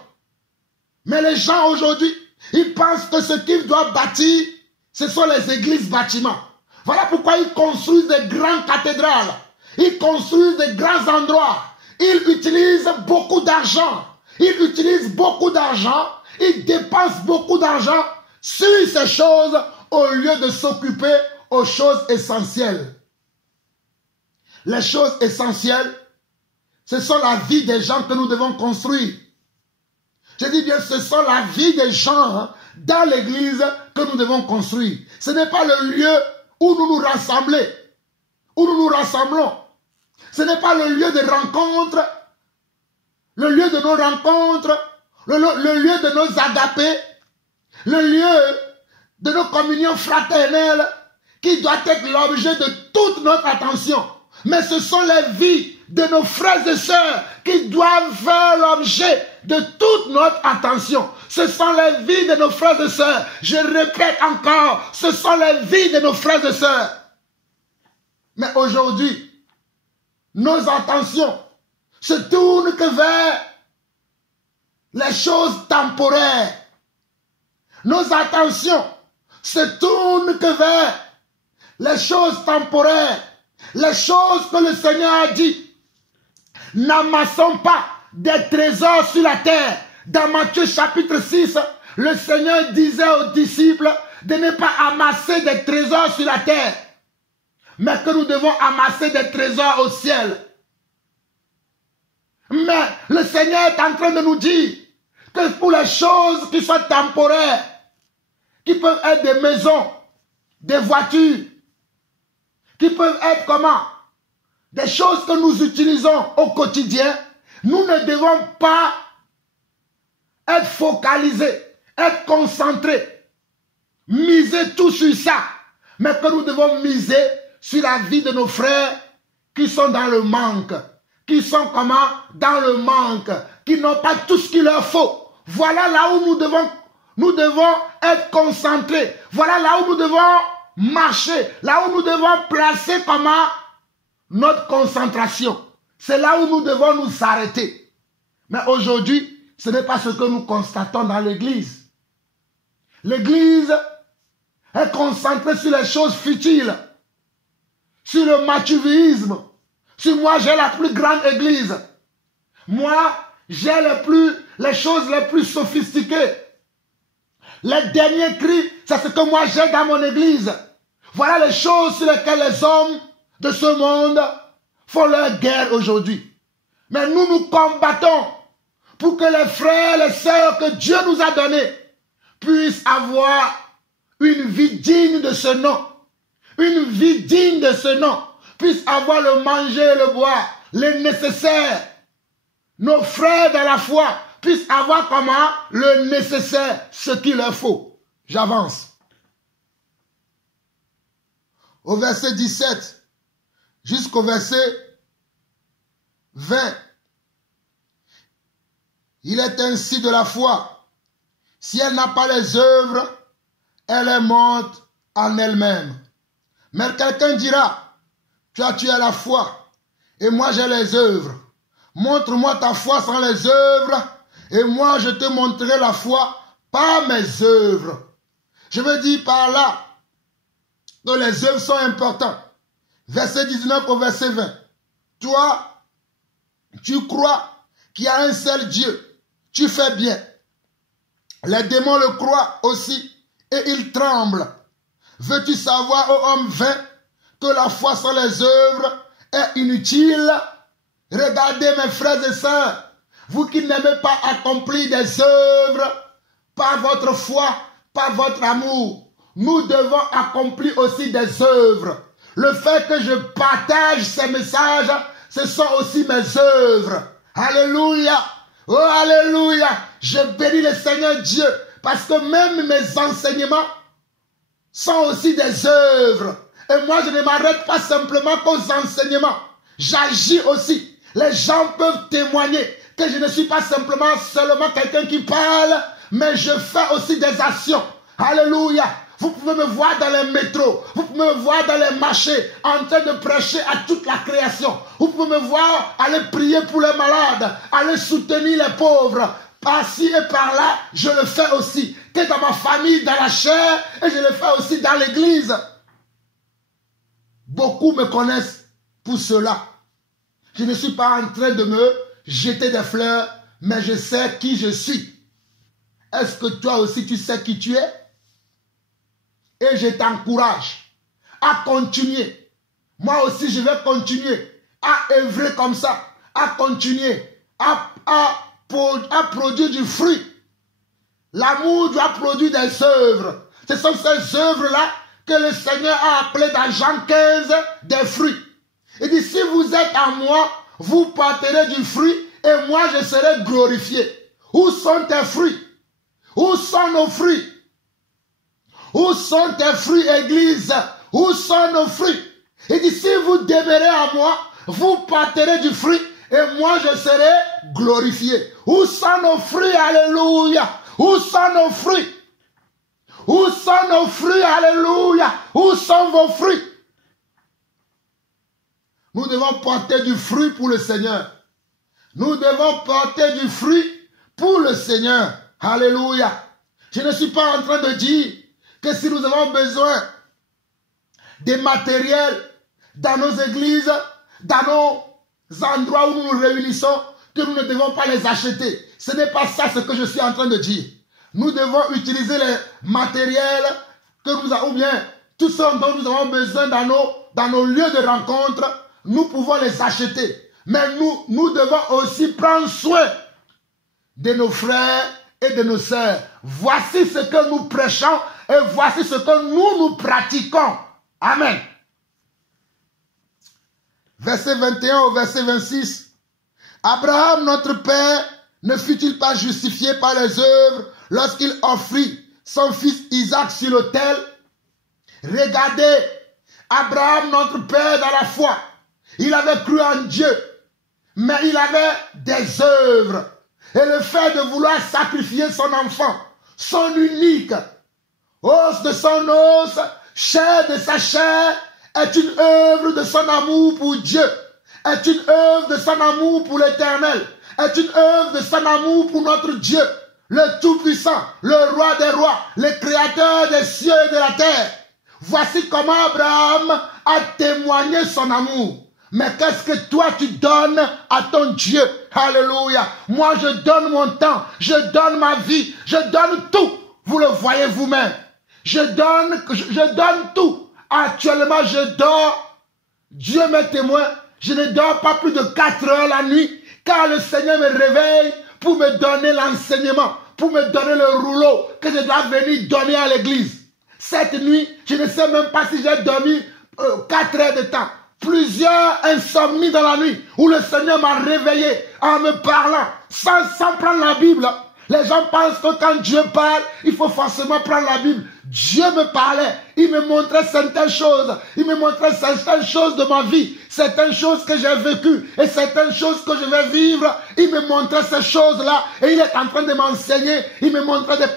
Mais les gens aujourd'hui, ils pensent que ce qu'ils doivent bâtir, ce sont les églises bâtiments. Voilà pourquoi ils construisent des grandes cathédrales. Ils construisent des grands endroits. Ils utilisent beaucoup d'argent. Ils utilisent beaucoup d'argent. Ils dépensent beaucoup d'argent sur ces choses au lieu de s'occuper aux choses essentielles. Les choses essentielles, ce sont la vie des gens que nous devons construire. Je dis bien, ce sont la vie des gens dans l'église que nous devons construire. Ce n'est pas le lieu où nous nous rassemblons, où nous nous rassemblons. Ce n'est pas le lieu de rencontre, le lieu de nos rencontres, le lieu de nos agapés, le lieu de nos communions fraternelles qui doit être l'objet de toute notre attention. Mais ce sont les vies de nos frères et sœurs qui doivent faire l'objet de toute notre attention. Ce sont les vies de nos frères et sœurs. Je répète encore, ce sont les vies de nos frères et sœurs. Mais aujourd'hui, nos attentions se tournent que vers les choses temporaires. Nos attentions se tournent que vers les choses temporaires. Les choses que le Seigneur a dit. N'amassons pas des trésors sur la terre. Dans Matthieu chapitre 6, le Seigneur disait aux disciples de ne pas amasser des trésors sur la terre, mais que nous devons amasser des trésors au ciel. Mais le Seigneur est en train de nous dire que pour les choses qui sont temporaires, qui peuvent être des maisons, des voitures, qui peuvent être comment? Des choses que nous utilisons au quotidien, nous ne devons pas être focalisés, être concentrés, miser tout sur ça, mais que nous devons miser sur la vie de nos frères qui sont dans le manque, qui sont comment? Dans le manque, qui n'ont pas tout ce qu'il leur faut. Voilà là où nous devons être concentrés. Voilà là où nous devons marcher, là où nous devons placer comment? Notre concentration. C'est là où nous devons nous arrêter. Mais aujourd'hui, ce n'est pas ce que nous constatons dans l'église. L'église est concentrée sur les choses futiles, sur le mathuvisme. Si moi j'ai la plus grande église, moi j'ai les choses les plus sophistiquées. Les derniers cris, c'est ce que moi j'ai dans mon église. Voilà les choses sur lesquelles les hommes de ce monde font leur guerre aujourd'hui. Mais nous nous combattons pour que les frères, les sœurs que Dieu nous a donnés puissent avoir une vie digne de ce nom. Une vie digne de ce nom. Puissent avoir le manger et le boire, les nécessaires. Nos frères dans la foi puissent avoir comment? Le nécessaire, ce qu'il leur faut. J'avance. Au verset 17 jusqu'au verset 20. Il est ainsi de la foi. Si elle n'a pas les œuvres, elle est morte en elle-même. Mais quelqu'un dira, tu as tué la foi, et moi j'ai les œuvres. Montre-moi ta foi sans les œuvres, et moi je te montrerai la foi par mes œuvres. Je veux dire par là que les œuvres sont importantes. Verset 19 au verset 20. Toi, tu crois qu'il y a un seul Dieu. Tu fais bien. Les démons le croient aussi et ils tremblent. Veux-tu savoir, ô homme vain, que la foi sans les œuvres est inutile? Regardez mes frères et sœurs, vous qui n'aimez pas accomplir des œuvres par votre foi, par votre amour, nous devons accomplir aussi des œuvres. Le fait que je partage ces messages, ce sont aussi mes œuvres. Alléluia. Oh, alléluia. Je bénis le Seigneur Dieu parce que même mes enseignements sont aussi des œuvres. Et moi, je ne m'arrête pas simplement qu'aux enseignements. J'agis aussi. Les gens peuvent témoigner que je ne suis pas seulement quelqu'un qui parle, mais je fais aussi des actions. Alléluia. Vous pouvez me voir dans les métros, vous pouvez me voir dans les marchés, en train de prêcher à toute la création. Vous pouvez me voir aller prier pour les malades, aller soutenir les pauvres. Par-ci et par-là, je le fais aussi. Que dans ma famille, dans la chair, et je le fais aussi dans l'église. Beaucoup me connaissent pour cela. Je ne suis pas en train de me jeter des fleurs, mais je sais qui je suis. Est-ce que toi aussi tu sais qui tu es? Et je t'encourage à continuer. Moi aussi, je vais continuer à œuvrer comme ça, à continuer à produire du fruit. L'amour doit produire des œuvres. Ce sont ces œuvres-là que le Seigneur a appelées dans Jean 15 des fruits. Il dit, si vous êtes en moi, vous porterez du fruit et moi je serai glorifié. Où sont tes fruits? Où sont nos fruits? Où sont tes fruits, Église? Où sont nos fruits? Il dit, si vous demeurez en moi, vous porterez du fruit et moi je serai glorifié. Où sont nos fruits? Alléluia. Où sont nos fruits? Où sont nos fruits? Alléluia. Où sont vos fruits? Nous devons porter du fruit pour le Seigneur. Nous devons porter du fruit pour le Seigneur. Alléluia. Je ne suis pas en train de dire que si nous avons besoin des matériels dans nos églises, dans nos endroits où nous nous réunissons, que nous ne devons pas les acheter. Ce n'est pas ça ce que je suis en train de dire. Nous devons utiliser les matériels que nous avons, ou bien tout ce dont nous avons besoin dans nos lieux de rencontre, nous pouvons les acheter. Mais nous devons aussi prendre soin de nos frères et de nos sœurs. Voici ce que nous prêchons et voici ce que nous pratiquons. Amen. Verset 21 au verset 26. Abraham, notre père, ne fut-il pas justifié par les œuvres lorsqu'il offrit son fils Isaac sur l'autel? Regardez, Abraham, notre père dans la foi, il avait cru en Dieu, mais il avait des œuvres. Et le fait de vouloir sacrifier son enfant, son unique, os de son os, chair de sa chair, est une œuvre de son amour pour Dieu, est une œuvre de son amour pour l'Éternel, est une œuvre de son amour pour notre Dieu, le Tout-Puissant, le Roi des Rois, le Créateur des cieux et de la terre. Voici comment Abraham a témoigné son amour. Mais qu'est-ce que toi tu donnes à ton Dieu? Alléluia. Moi je donne mon temps, je donne ma vie, je donne tout. Vous le voyez vous-même. Je donne tout. Actuellement je dors. Dieu m'est témoin. Je ne dors pas plus de 4 heures la nuit. Car le Seigneur me réveille pour me donner l'enseignement, pour me donner le rouleau que je dois venir donner à l'église. Cette nuit, je ne sais même pas si j'ai dormi 4 heures de temps. Plusieurs insomnies dans la nuit où le Seigneur m'a réveillé en me parlant sans prendre la Bible. Les gens pensent que quand Dieu parle, il faut forcément prendre la Bible. Dieu me parlait, il me montrait certaines choses, il me montrait certaines choses de ma vie, certaines choses que j'ai vécues et certaines choses que je vais vivre. Il me montrait ces choses-là et il est en train de m'enseigner. Il me montrait des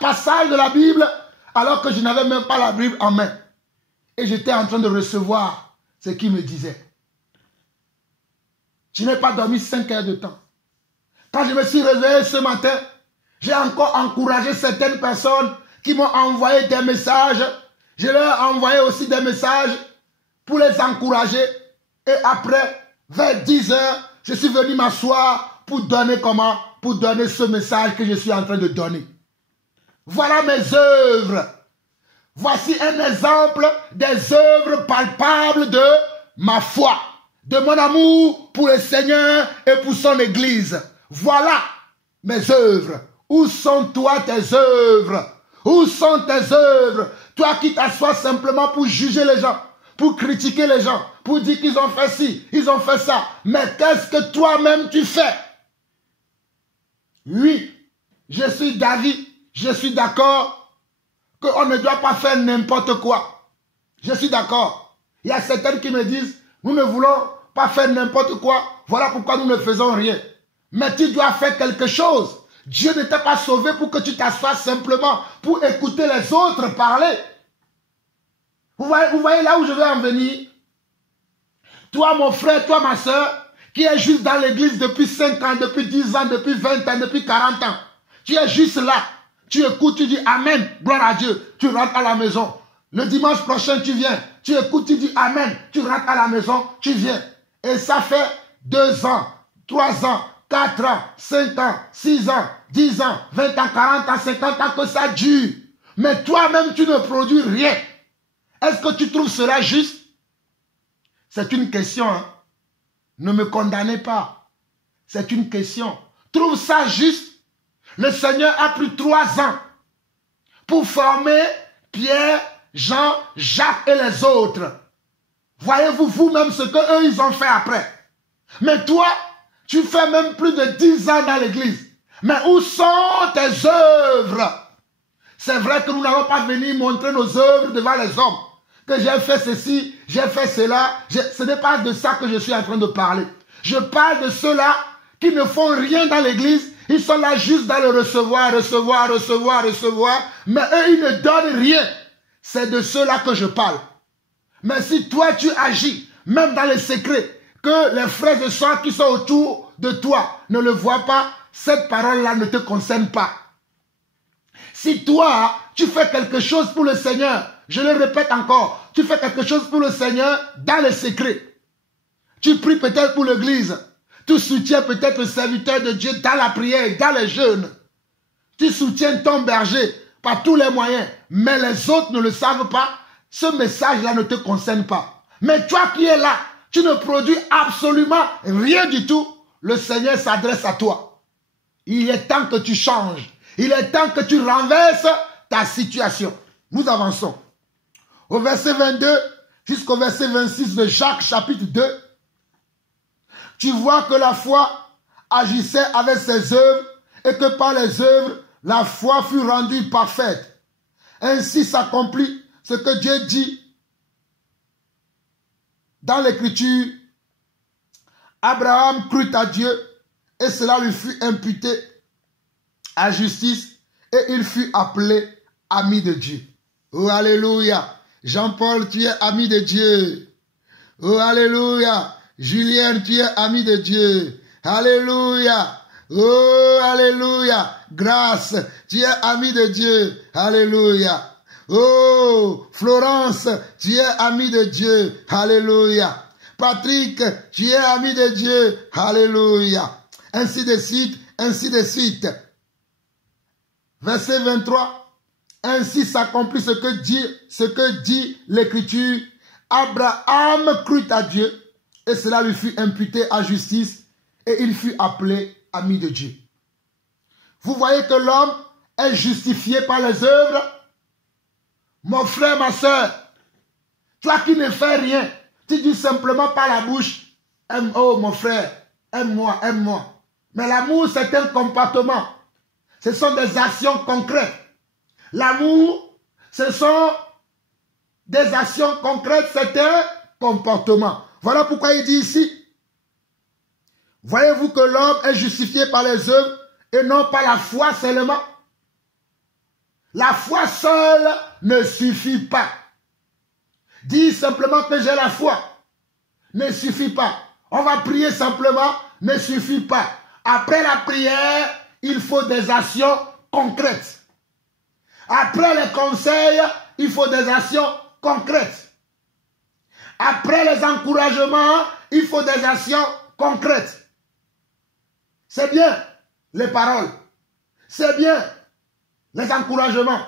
passages de la Bible alors que je n'avais même pas la Bible en main. Et j'étais en train de recevoir ce qu'il me disait. Je n'ai pas dormi 5 heures de temps. Quand je me suis réveillé ce matin, j'ai encore encouragé certaines personnes qui m'ont envoyé des messages. Je leur ai envoyé aussi des messages pour les encourager. Et après, vers 10 heures, je suis venu m'asseoir pour donner comment? Pour donner ce message que je suis en train de donner. Voilà mes œuvres. Voici un exemple des œuvres palpables de ma foi, de mon amour pour le Seigneur et pour son Église. Voilà mes œuvres. Où sont toi tes œuvres? Où sont tes œuvres? Toi qui t'assois simplement pour juger les gens, pour critiquer les gens, pour dire qu'ils ont fait ci, ils ont fait ça. Mais qu'est-ce que toi-même tu fais? Oui, je suis d'avis, je suis d'accord qu'on ne doit pas faire n'importe quoi. Je suis d'accord. Il y a certaines qui me disent, nous ne voulons pas faire n'importe quoi, voilà pourquoi nous ne faisons rien. Mais tu dois faire quelque chose. Dieu ne t'a pas sauvé pour que tu t'assoies simplement pour écouter les autres parler. Vous voyez là où je veux en venir? Toi, mon frère, toi, ma soeur, qui est juste dans l'église depuis 5 ans, depuis 10 ans, depuis 20 ans, depuis 40 ans. Tu es juste là. Tu écoutes, tu dis Amen, gloire à Dieu. Tu rentres à la maison. Le dimanche prochain, tu viens. Tu écoutes, tu dis Amen. Tu rentres à la maison, tu viens. Et ça fait 2 ans, 3 ans, 4 ans, 5 ans, 6 ans, 10 ans, 20 ans, 40 ans, 50 ans que ça dure. Mais toi-même, tu ne produis rien. Est-ce que tu trouves cela juste? C'est une question. Hein? Ne me condamnez pas. C'est une question. Trouve ça juste. Le Seigneur a pris 3 ans pour former Pierre, Jean, Jacques et les autres. Voyez-vous vous-même ce qu'eux ils ont fait après. Mais toi, tu fais même plus de 10 ans dans l'église. Mais où sont tes œuvres? C'est vrai que nous n'allons pas venir montrer nos œuvres devant les hommes. Que j'ai fait ceci, j'ai fait cela. Ce n'est pas de ça que je suis en train de parler. Je parle de ceux-là qui ne font rien dans l'église. Ils sont là juste dans le recevoir. Mais eux, ils ne donnent rien. C'est de ceux-là que je parle. Mais si toi, tu agis, même dans les secrets, que les frères et sœurs qui sont autour de toi ne le voient pas, cette parole-là ne te concerne pas. Si toi, tu fais quelque chose pour le Seigneur, je le répète encore, tu fais quelque chose pour le Seigneur dans les secrets. Tu pries peut-être pour l'église. Tu soutiens peut-être le serviteur de Dieu dans la prière, dans les jeûnes. Tu soutiens ton berger par tous les moyens. Mais les autres ne le savent pas. Ce message-là ne te concerne pas. Mais toi qui es là, tu ne produis absolument rien du tout. Le Seigneur s'adresse à toi. Il est temps que tu changes. Il est temps que tu renverses ta situation. Nous avançons. Au verset 22 jusqu'au verset 26 de Jacques chapitre 2. Tu vois que la foi agissait avec ses œuvres et que par les œuvres, la foi fut rendue parfaite. Ainsi s'accomplit ce que Dieu dit dans l'Écriture. Abraham crut à Dieu et cela lui fut imputé à justice et il fut appelé ami de Dieu. Oh, alléluia. Jean-Paul, tu es ami de Dieu. Oh, alléluia. Julien, tu es ami de Dieu. Alléluia. Oh, alléluia. Grâce, tu es ami de Dieu. Alléluia. Oh, Florence, tu es ami de Dieu. Alléluia. Patrick, tu es ami de Dieu. Alléluia. Ainsi de suite, ainsi de suite. Verset 23. Ainsi s'accomplit ce que dit l'Écriture. Abraham crut à Dieu et cela lui fut imputé à justice et il fut appelé ami de Dieu. Vous voyez que l'homme est justifié par les œuvres. Mon frère, ma soeur, toi qui ne fais rien, tu dis simplement par la bouche, oh mon frère, aime-moi, aime-moi. Mais l'amour, c'est un comportement. Ce sont des actions concrètes. L'amour, ce sont des actions concrètes, c'est un comportement. Voilà pourquoi il dit ici, voyez-vous que l'homme est justifié par les œuvres et non par la foi seulement. La foi seule ne suffit pas. Dire simplement que j'ai la foi ne suffit pas. On va prier simplement ne suffit pas. Après la prière, il faut des actions concrètes. Après les conseils, il faut des actions concrètes. Après les encouragements, il faut des actions concrètes. C'est bien les paroles. C'est bien les encouragements.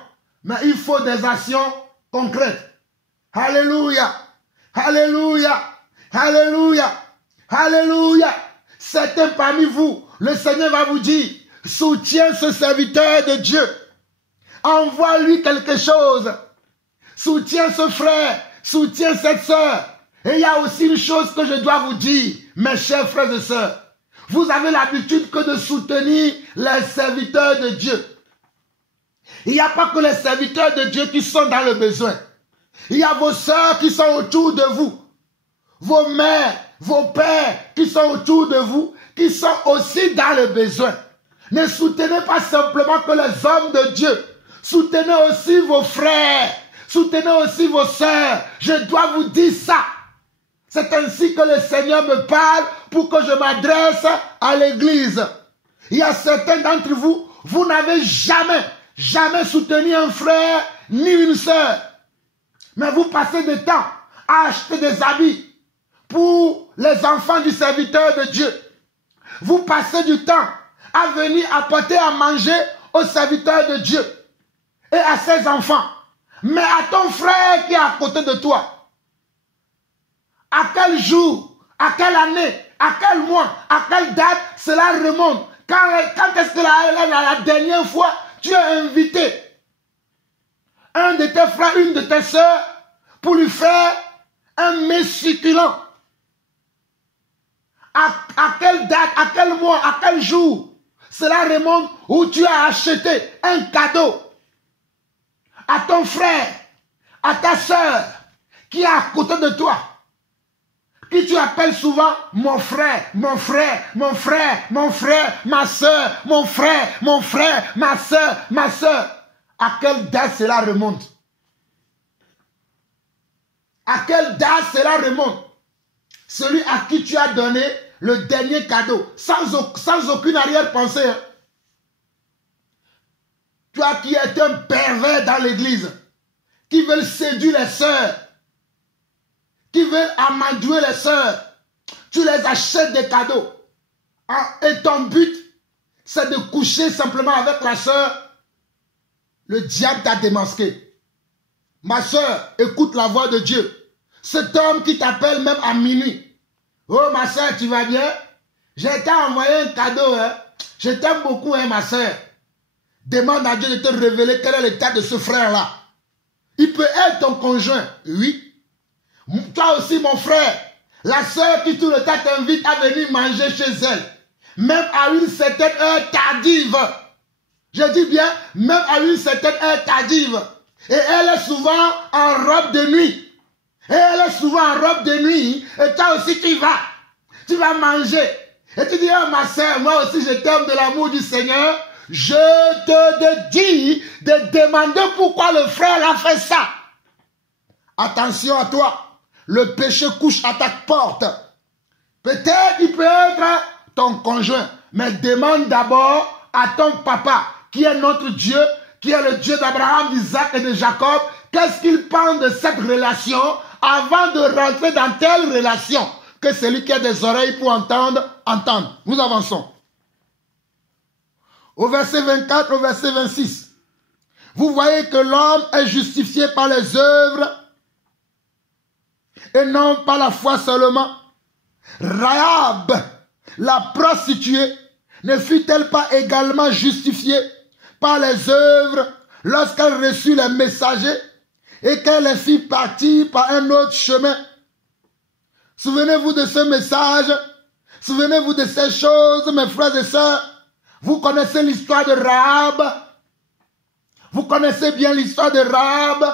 Mais il faut des actions concrètes. Alléluia. Alléluia. Alléluia. Alléluia. Certains parmi vous, le Seigneur va vous dire, soutiens ce serviteur de Dieu. Envoie-lui quelque chose. Soutiens ce frère. Soutiens cette sœur. Et il y a aussi une chose que je dois vous dire, mes chers frères et sœurs. Vous avez l'habitude que de soutenir les serviteurs de Dieu. Il n'y a pas que les serviteurs de Dieu qui sont dans le besoin. Il y a vos sœurs qui sont autour de vous. Vos mères, vos pères qui sont autour de vous, qui sont aussi dans le besoin. Ne soutenez pas simplement que les hommes de Dieu. Soutenez aussi vos frères. Soutenez aussi vos sœurs. Je dois vous dire ça. C'est ainsi que le Seigneur me parle pour que je m'adresse à l'église. Il y a certains d'entre vous, vous n'avez jamais soutenu un frère ni une sœur. Mais vous passez du temps à acheter des habits pour les enfants du serviteur de Dieu. Vous passez du temps à venir apporter à manger au serviteur de Dieu et à ses enfants. Mais à ton frère qui est à côté de toi, à quel jour, à quelle année, à quel mois, à quelle date cela remonte? Quand est-ce que la dernière fois tu as invité un de tes frères, une de tes sœurs pour lui faire un mets succulent? À quelle date, à quel mois, à quel jour cela remonte où tu as acheté un cadeau à ton frère, à ta sœur qui est à côté de toi, qui tu appelles souvent mon frère, mon frère, mon frère, mon frère, ma soeur, mon frère, ma soeur, ma soeur. À quelle date cela remonte? À quelle date cela remonte? Celui à qui tu as donné le dernier cadeau, sans aucune arrière-pensée. Toi qui es un pervers dans l'église, qui veut séduire les sœurs, qui veulent amadouer les sœurs, tu les achètes des cadeaux. Et ton but, c'est de coucher simplement avec la sœur. Le diable t'a démasqué. Ma sœur, écoute la voix de Dieu. Cet homme qui t'appelle même à minuit. Oh ma sœur, tu vas bien? Je t'ai envoyé un cadeau. Je t'aime beaucoup, ma sœur. Demande à Dieu de te révéler quel est l'état de ce frère-là. Il peut être ton conjoint, oui. Toi aussi, mon frère, la sœur qui tout le temps t'invite à venir manger chez elle, même à une certaine heure tardive. Je dis bien, même à une certaine heure tardive. Et elle est souvent en robe de nuit. Et elle est souvent en robe de nuit. Et toi aussi, tu vas manger. Et tu dis, oh ma sœur, moi aussi, je t'aime de l'amour du Seigneur. Je te dis de demander pourquoi le frère a fait ça. Attention à toi. Le péché couche à ta porte. Peut-être il peut être ton conjoint. Mais demande d'abord à ton papa, qui est notre Dieu, qui est le Dieu d'Abraham, d'Isaac et de Jacob. Qu'est-ce qu'il pense de cette relation avant de rentrer dans telle relation? Que celui qui a des oreilles pour entendre, entende. Nous avançons. Au verset 24, au verset 26. Vous voyez que l'homme est justifié par les œuvres et non par la foi seulement. Rahab, la prostituée, ne fut-elle pas également justifiée par les œuvres lorsqu'elle reçut les messagers et qu'elle les fit partir par un autre chemin? Souvenez-vous de ce message, souvenez-vous de ces choses, mes frères et sœurs. Vous connaissez l'histoire de Rahab. Vous connaissez bien l'histoire de Rahab.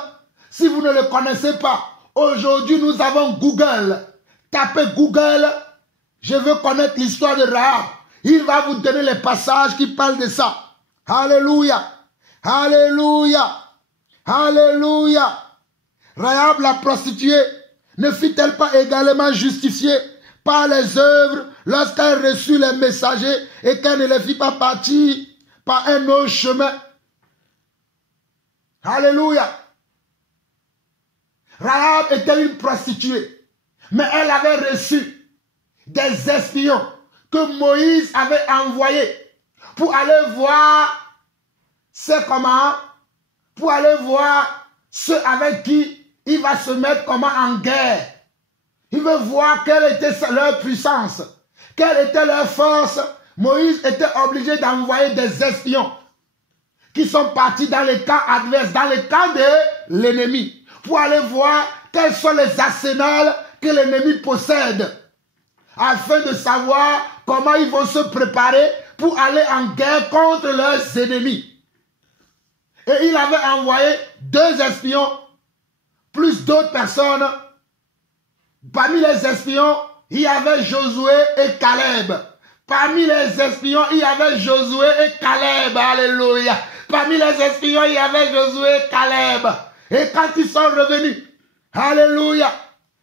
Si vous ne le connaissez pas, aujourd'hui nous avons Google. Tapez Google, je veux connaître l'histoire de Rahab. Il va vous donner les passages qui parlent de ça. Alléluia, alléluia, alléluia. Rahab la prostituée, ne fut-elle pas également justifiée par les œuvres lorsqu'elle reçut les messagers et qu'elle ne les fit pas partir par un autre chemin? Alléluia. Rahab était une prostituée, mais elle avait reçu des espions que Moïse avait envoyés pour aller voir pour aller voir ceux avec qui il va se mettre en guerre. Il veut voir quelle était leur puissance, quelle était leur force. Moïse était obligé d'envoyer des espions qui sont partis dans les camps adverses, dans les camps de l'ennemi, pour aller voir quels sont les arsenals que l'ennemi possède, afin de savoir comment ils vont se préparer pour aller en guerre contre leurs ennemis. Et il avait envoyé 2 espions, plus d'autres personnes. Parmi les espions, il y avait Josué et Caleb. Parmi les espions, il y avait Josué et Caleb. Alléluia. Parmi les espions, il y avait Josué et Caleb. Et quand ils sont revenus, alléluia,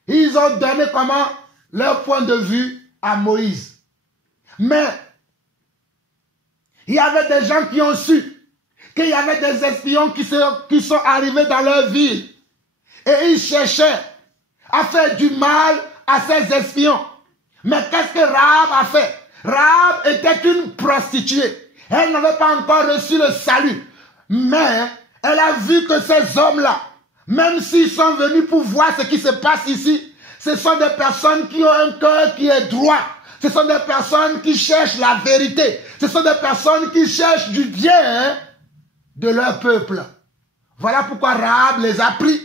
ils ont donné comment leur point de vue à Moïse. Mais il y avait des gens qui ont su qu'il y avait des espions qui sont arrivés dans leur ville. Et ils cherchaient à faire du mal à ces espions. Mais qu'est-ce que Rahab a fait? Rahab était une prostituée. Elle n'avait pas encore reçu le salut. Mais elle a vu que ces hommes-là, même s'ils sont venus pour voir ce qui se passe ici, ce sont des personnes qui ont un cœur qui est droit. Ce sont des personnes qui cherchent la vérité. Ce sont des personnes qui cherchent du bien de leur peuple. Voilà pourquoi Rahab les a pris.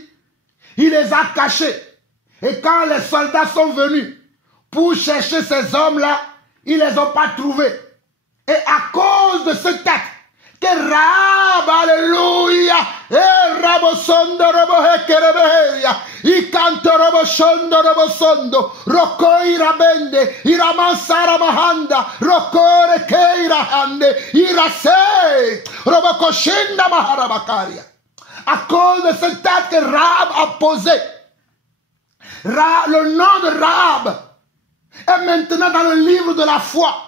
Il les a cachés. Et quand les soldats sont venus pour chercher ces hommes-là, ils ne les ont pas trouvés. Et à cause de ce acte, que Rahab, alléluia, et Rabosondo, Robohekerebeheria, Ikanto Robosondo, Robosondo, Rokoi Rabende, Iramansara Mahanda, Rokore Keirahande, Irase, Robokoshinda Maharabakaria. À cause de cet acte que Rahab a posé, le nom de Rahab est maintenant dans le livre de la foi.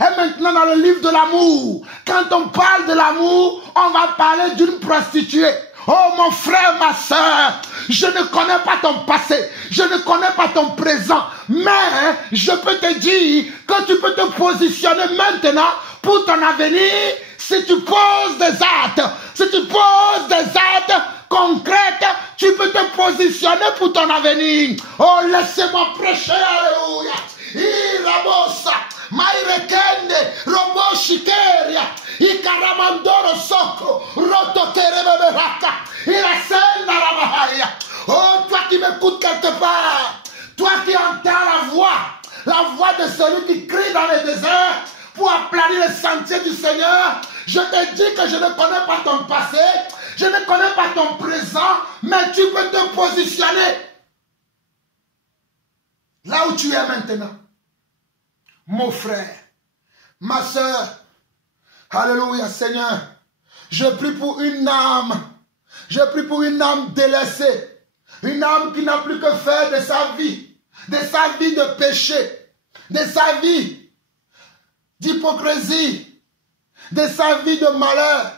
Et maintenant dans le livre de l'amour. Quand on parle de l'amour, on va parler d'une prostituée. Oh mon frère, ma soeur, je ne connais pas ton passé, je ne connais pas ton présent, mais je peux te dire que tu peux te positionner maintenant pour ton avenir si tu poses des actes. Si tu poses des actes concrets, tu peux te positionner pour ton avenir. Oh, laissez-moi prêcher, alléluia. Irabosa. Mairekende, Roboshikeria, Ikaramandoro Soko, Rotokerebeberaka, Irasenda Rabaharia. Oh, toi qui m'écoutes quelque part, toi qui entends la voix de celui qui crie dans les déserts pour aplanir le sentier du Seigneur, je te dis que je ne connais pas ton passé, je ne connais pas ton présent, mais tu peux te positionner là où tu es maintenant. Mon frère, ma soeur, alléluia Seigneur, je prie pour une âme, délaissée, une âme qui n'a plus que faire de sa vie de péché, de sa vie d'hypocrisie, de sa vie de malheur.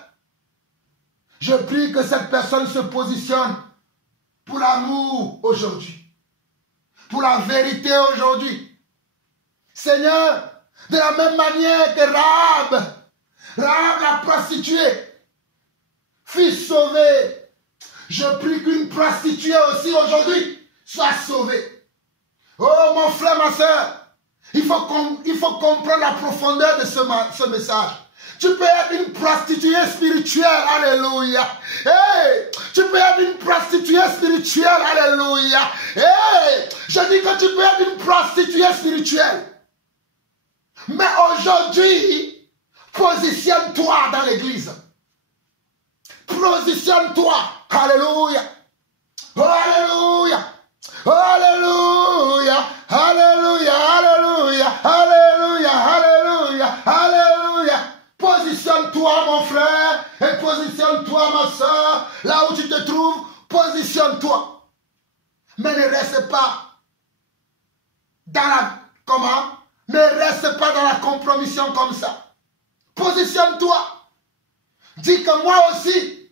Je prie que cette personne se positionne pour l'amour aujourd'hui, pour la vérité aujourd'hui. Seigneur, de la même manière que Rahab la prostituée, fut sauvée, je prie qu'une prostituée aussi aujourd'hui soit sauvée. Oh mon frère, ma soeur, il faut comprendre la profondeur de ce message. Tu peux être une prostituée spirituelle, alléluia. Hey, tu peux être une prostituée spirituelle, alléluia. Hey, je dis que tu peux être une prostituée spirituelle. Mais aujourd'hui, positionne-toi dans l'église. Positionne-toi. Alléluia. Alléluia. Alléluia. Alléluia. Alléluia. Alléluia. Alléluia. Alléluia. Positionne-toi, mon frère, et positionne-toi, ma soeur. Là où tu te trouves, positionne-toi. Mais ne reste pas dans la... Comment? Ne reste pas dans la compromission comme ça. Positionne-toi. Dis que moi aussi,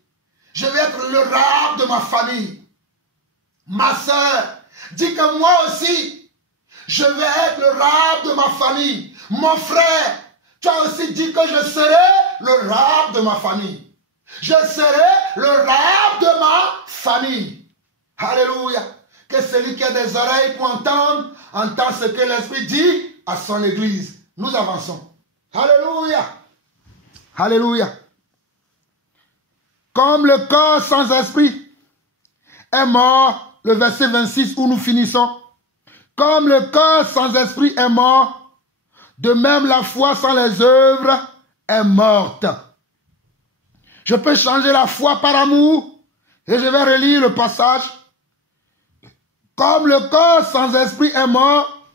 je vais être le Rahab de ma famille. Ma soeur, dis que moi aussi, je vais être le Rahab de ma famille. Mon frère, tu as aussi dit que je serai le Rahab de ma famille. Je serai le Rahab de ma famille. Alléluia. Que celui qui a des oreilles pour entendre, entend ce que l'Esprit dit à son église. Nous avançons. Alléluia. Alléluia. Comme le corps sans esprit est mort, le verset 26 où nous finissons. Comme le corps sans esprit est mort, de même la foi sans les œuvres est morte. Je peux changer la foi par amour. Et je vais relire le passage. Comme le corps sans esprit est mort,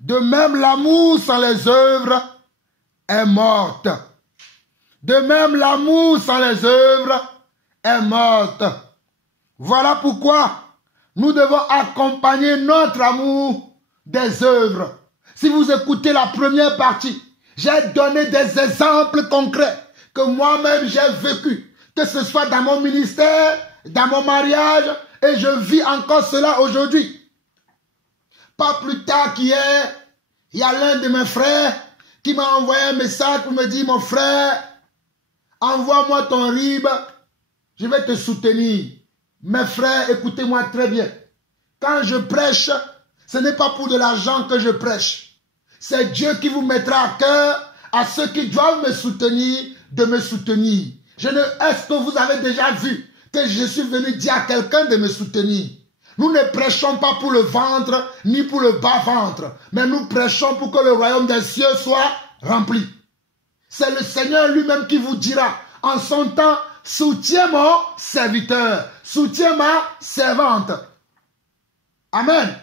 de même l'amour sans les œuvres est morte. De même l'amour sans les œuvres est morte. Voilà pourquoi nous devons accompagner notre amour des œuvres. Si vous écoutez la première partie, j'ai donné des exemples concrets que moi-même j'ai vécu, que ce soit dans mon ministère, dans mon mariage, et je vis encore cela aujourd'hui. Pas plus tard qu'hier, il y a l'un de mes frères qui m'a envoyé un message pour me dire, mon frère, envoie-moi ton RIB, je vais te soutenir. Mes frères, écoutez-moi très bien. Quand je prêche, ce n'est pas pour de l'argent que je prêche. C'est Dieu qui vous mettra à cœur, à ceux qui doivent me soutenir, de me soutenir. Est-ce que vous avez déjà vu que je suis venu dire à quelqu'un de me soutenir? Nous ne prêchons pas pour le ventre, ni pour le bas-ventre, mais nous prêchons pour que le royaume des cieux soit rempli. C'est le Seigneur lui-même qui vous dira, en son temps, soutiens mon serviteur, soutiens ma servante. Amen.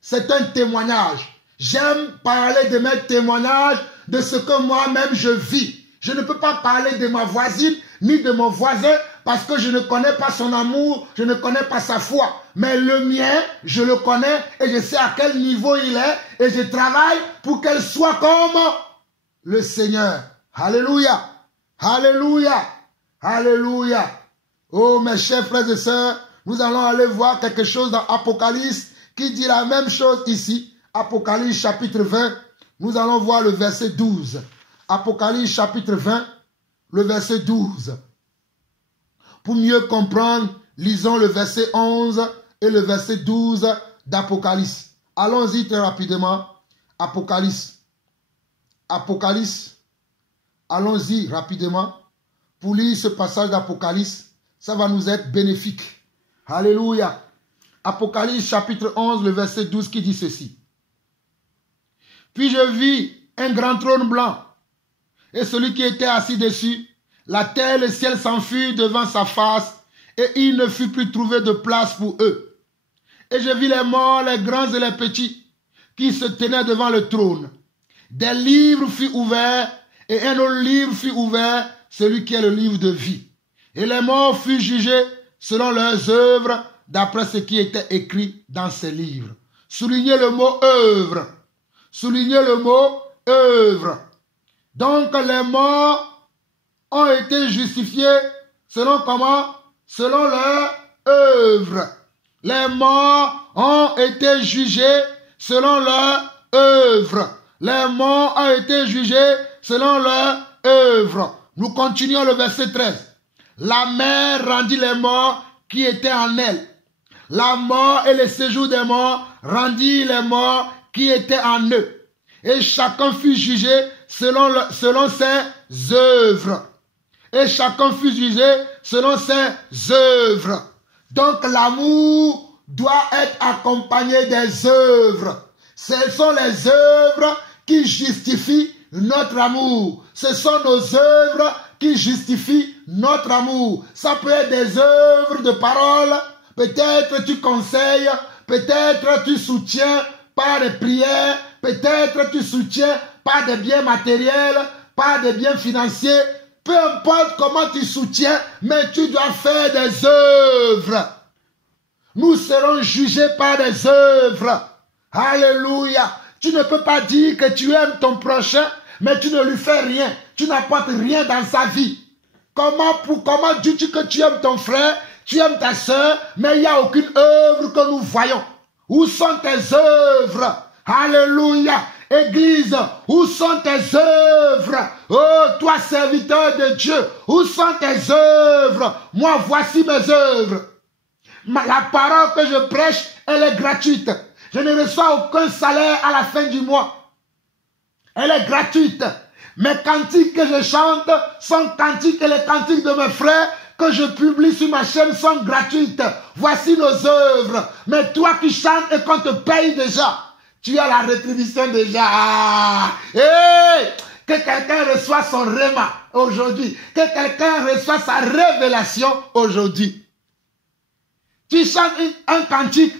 C'est un témoignage. J'aime parler de mes témoignages, de ce que moi-même je vis. Je ne peux pas parler de ma voisine, ni de mon voisin, parce que je ne connais pas son amour, je ne connais pas sa foi. Mais le mien, je le connais et je sais à quel niveau il est et je travaille pour qu'elle soit comme le Seigneur. Alléluia. Alléluia. Alléluia. Oh mes chers frères et sœurs, nous allons aller voir quelque chose dans Apocalypse qui dit la même chose ici. Apocalypse chapitre 20, nous allons voir le verset 12. Apocalypse chapitre 20, le verset 12. Pour mieux comprendre, lisons le verset 11 et le verset 12 d'Apocalypse. Allons-y très rapidement. Apocalypse. Apocalypse. Allons-y rapidement. Pour lire ce passage d'Apocalypse, ça va nous être bénéfique. Alléluia. Apocalypse chapitre 11, le verset 12 qui dit ceci. Puis je vis un grand trône blanc et celui qui était assis dessus. La terre et le ciel s'enfuirent devant sa face et il ne fut plus trouvé de place pour eux. Et je vis les morts, les grands et les petits qui se tenaient devant le trône. Des livres furent ouverts et un autre livre fut ouvert, celui qui est le livre de vie. Et les morts furent jugés selon leurs œuvres d'après ce qui était écrit dans ces livres. Soulignez le mot œuvre. Soulignez le mot œuvre. Donc les morts ont été justifiés selon comment? Selon leur œuvre. Les morts ont été jugés selon leur œuvre. Les morts ont été jugés selon leur œuvre. Nous continuons le verset 13. La mer rendit les morts qui étaient en elle. La mort et le séjour des morts rendit les morts qui étaient en eux. Et chacun fut jugé selon ses œuvres. Et chacun fut jugé selon ses œuvres. Donc l'amour doit être accompagné des œuvres. Ce sont les œuvres qui justifient notre amour. Ce sont nos œuvres qui justifient notre amour. Ça peut être des œuvres de parole. Peut-être tu conseilles, peut-être tu soutiens par des prières, peut-être tu soutiens par des biens matériels, par des biens financiers. Peu importe comment tu soutiens, mais tu dois faire des œuvres. Nous serons jugés par des œuvres. Alléluia. Tu ne peux pas dire que tu aimes ton prochain, mais tu ne lui fais rien. Tu n'apportes rien dans sa vie. Comment dis-tu que tu aimes ton frère, tu aimes ta soeur, mais il n'y a aucune œuvre que nous voyons? Où sont tes œuvres? Alléluia. Église, où sont tes œuvres? Oh, toi serviteur de Dieu, où sont tes œuvres? Moi, voici mes œuvres. La parole que je prêche, elle est gratuite. Je ne reçois aucun salaire à la fin du mois. Elle est gratuite. Mes cantiques que je chante sont cantiques et les cantiques de mes frères que je publie sur ma chaîne sont gratuites. Voici nos œuvres. Mais toi qui chantes et qu'on te paye déjà, tu as la rétribution déjà. Hey! Que quelqu'un reçoive son réma aujourd'hui. Que quelqu'un reçoive sa révélation aujourd'hui. Tu chantes un cantique.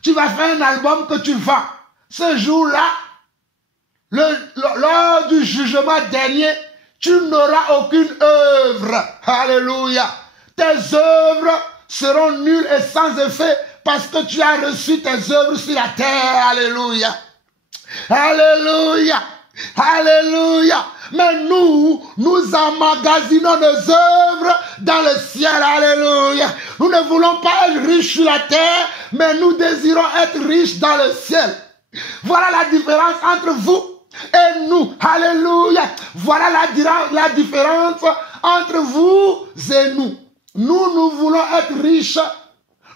Tu vas faire un album que tu vends. Ce jour-là, lors du jugement dernier, tu n'auras aucune œuvre. Alléluia. Tes œuvres seront nulles et sans effet parce que tu as reçu tes œuvres sur la terre. Alléluia. Alléluia. Alléluia. Mais nous emmagasinons nos œuvres dans le ciel. Alléluia. Nous ne voulons pas être riches sur la terre, mais nous désirons être riches dans le ciel. Voilà la différence entre vous et nous. Alléluia. Voilà la différence entre vous et nous. Nous voulons être riches,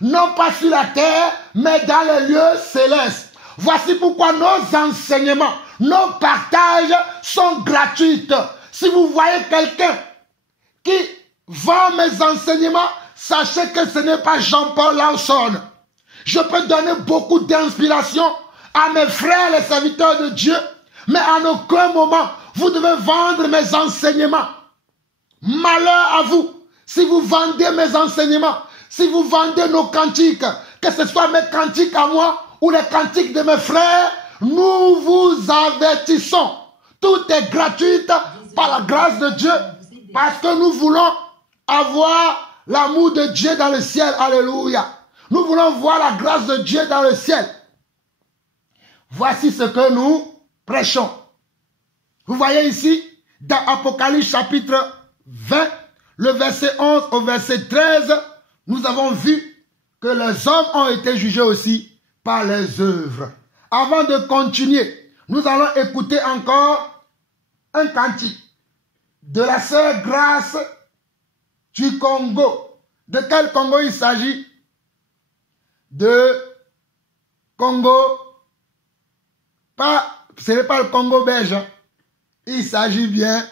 non pas sur la terre, mais dans les lieux célestes. Voici pourquoi nos enseignements, nos partages sont gratuits. Si vous voyez quelqu'un qui vend mes enseignements, sachez que ce n'est pas Jean-Paul Lawson. Je peux donner beaucoup d'inspiration à mes frères, les serviteurs de Dieu, mais à aucun moment, vous devez vendre mes enseignements. Malheur à vous, si vous vendez mes enseignements, si vous vendez nos cantiques, que ce soit mes cantiques à moi ou les cantiques de mes frères, nous vous avertissons. Tout est gratuit par la grâce de Dieu, parce que nous voulons avoir l'amour de Dieu dans le ciel. Alléluia. Nous voulons voir la grâce de Dieu dans le ciel. Voici ce que nous prêchons. Vous voyez ici, dans Apocalypse chapitre 20, le verset 11 au verset 13, nous avons vu que les hommes ont été jugés aussi par les œuvres. Avant de continuer, nous allons écouter encore un cantique de la sœur Grâce du Congo. De quel Congo il s'agit? De Congo, ce n'est pas le Congo belge, il s'agit bien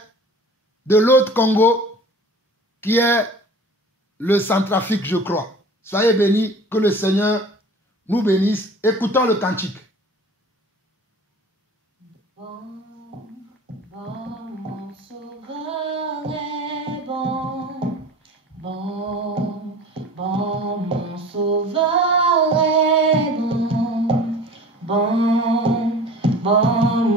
de l'autre Congo qui est le Centrafrique, je crois. Soyez bénis, que le Seigneur nous bénisse. Écoutons le cantique. Bon, mon sauveur est bon. Bon, mon sauveur est bon. Bon,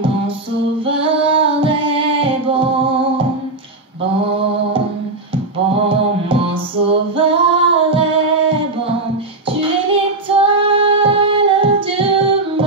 mon sauveur est bon. Bon, mon sauveur est bon. Tu es l'étoile du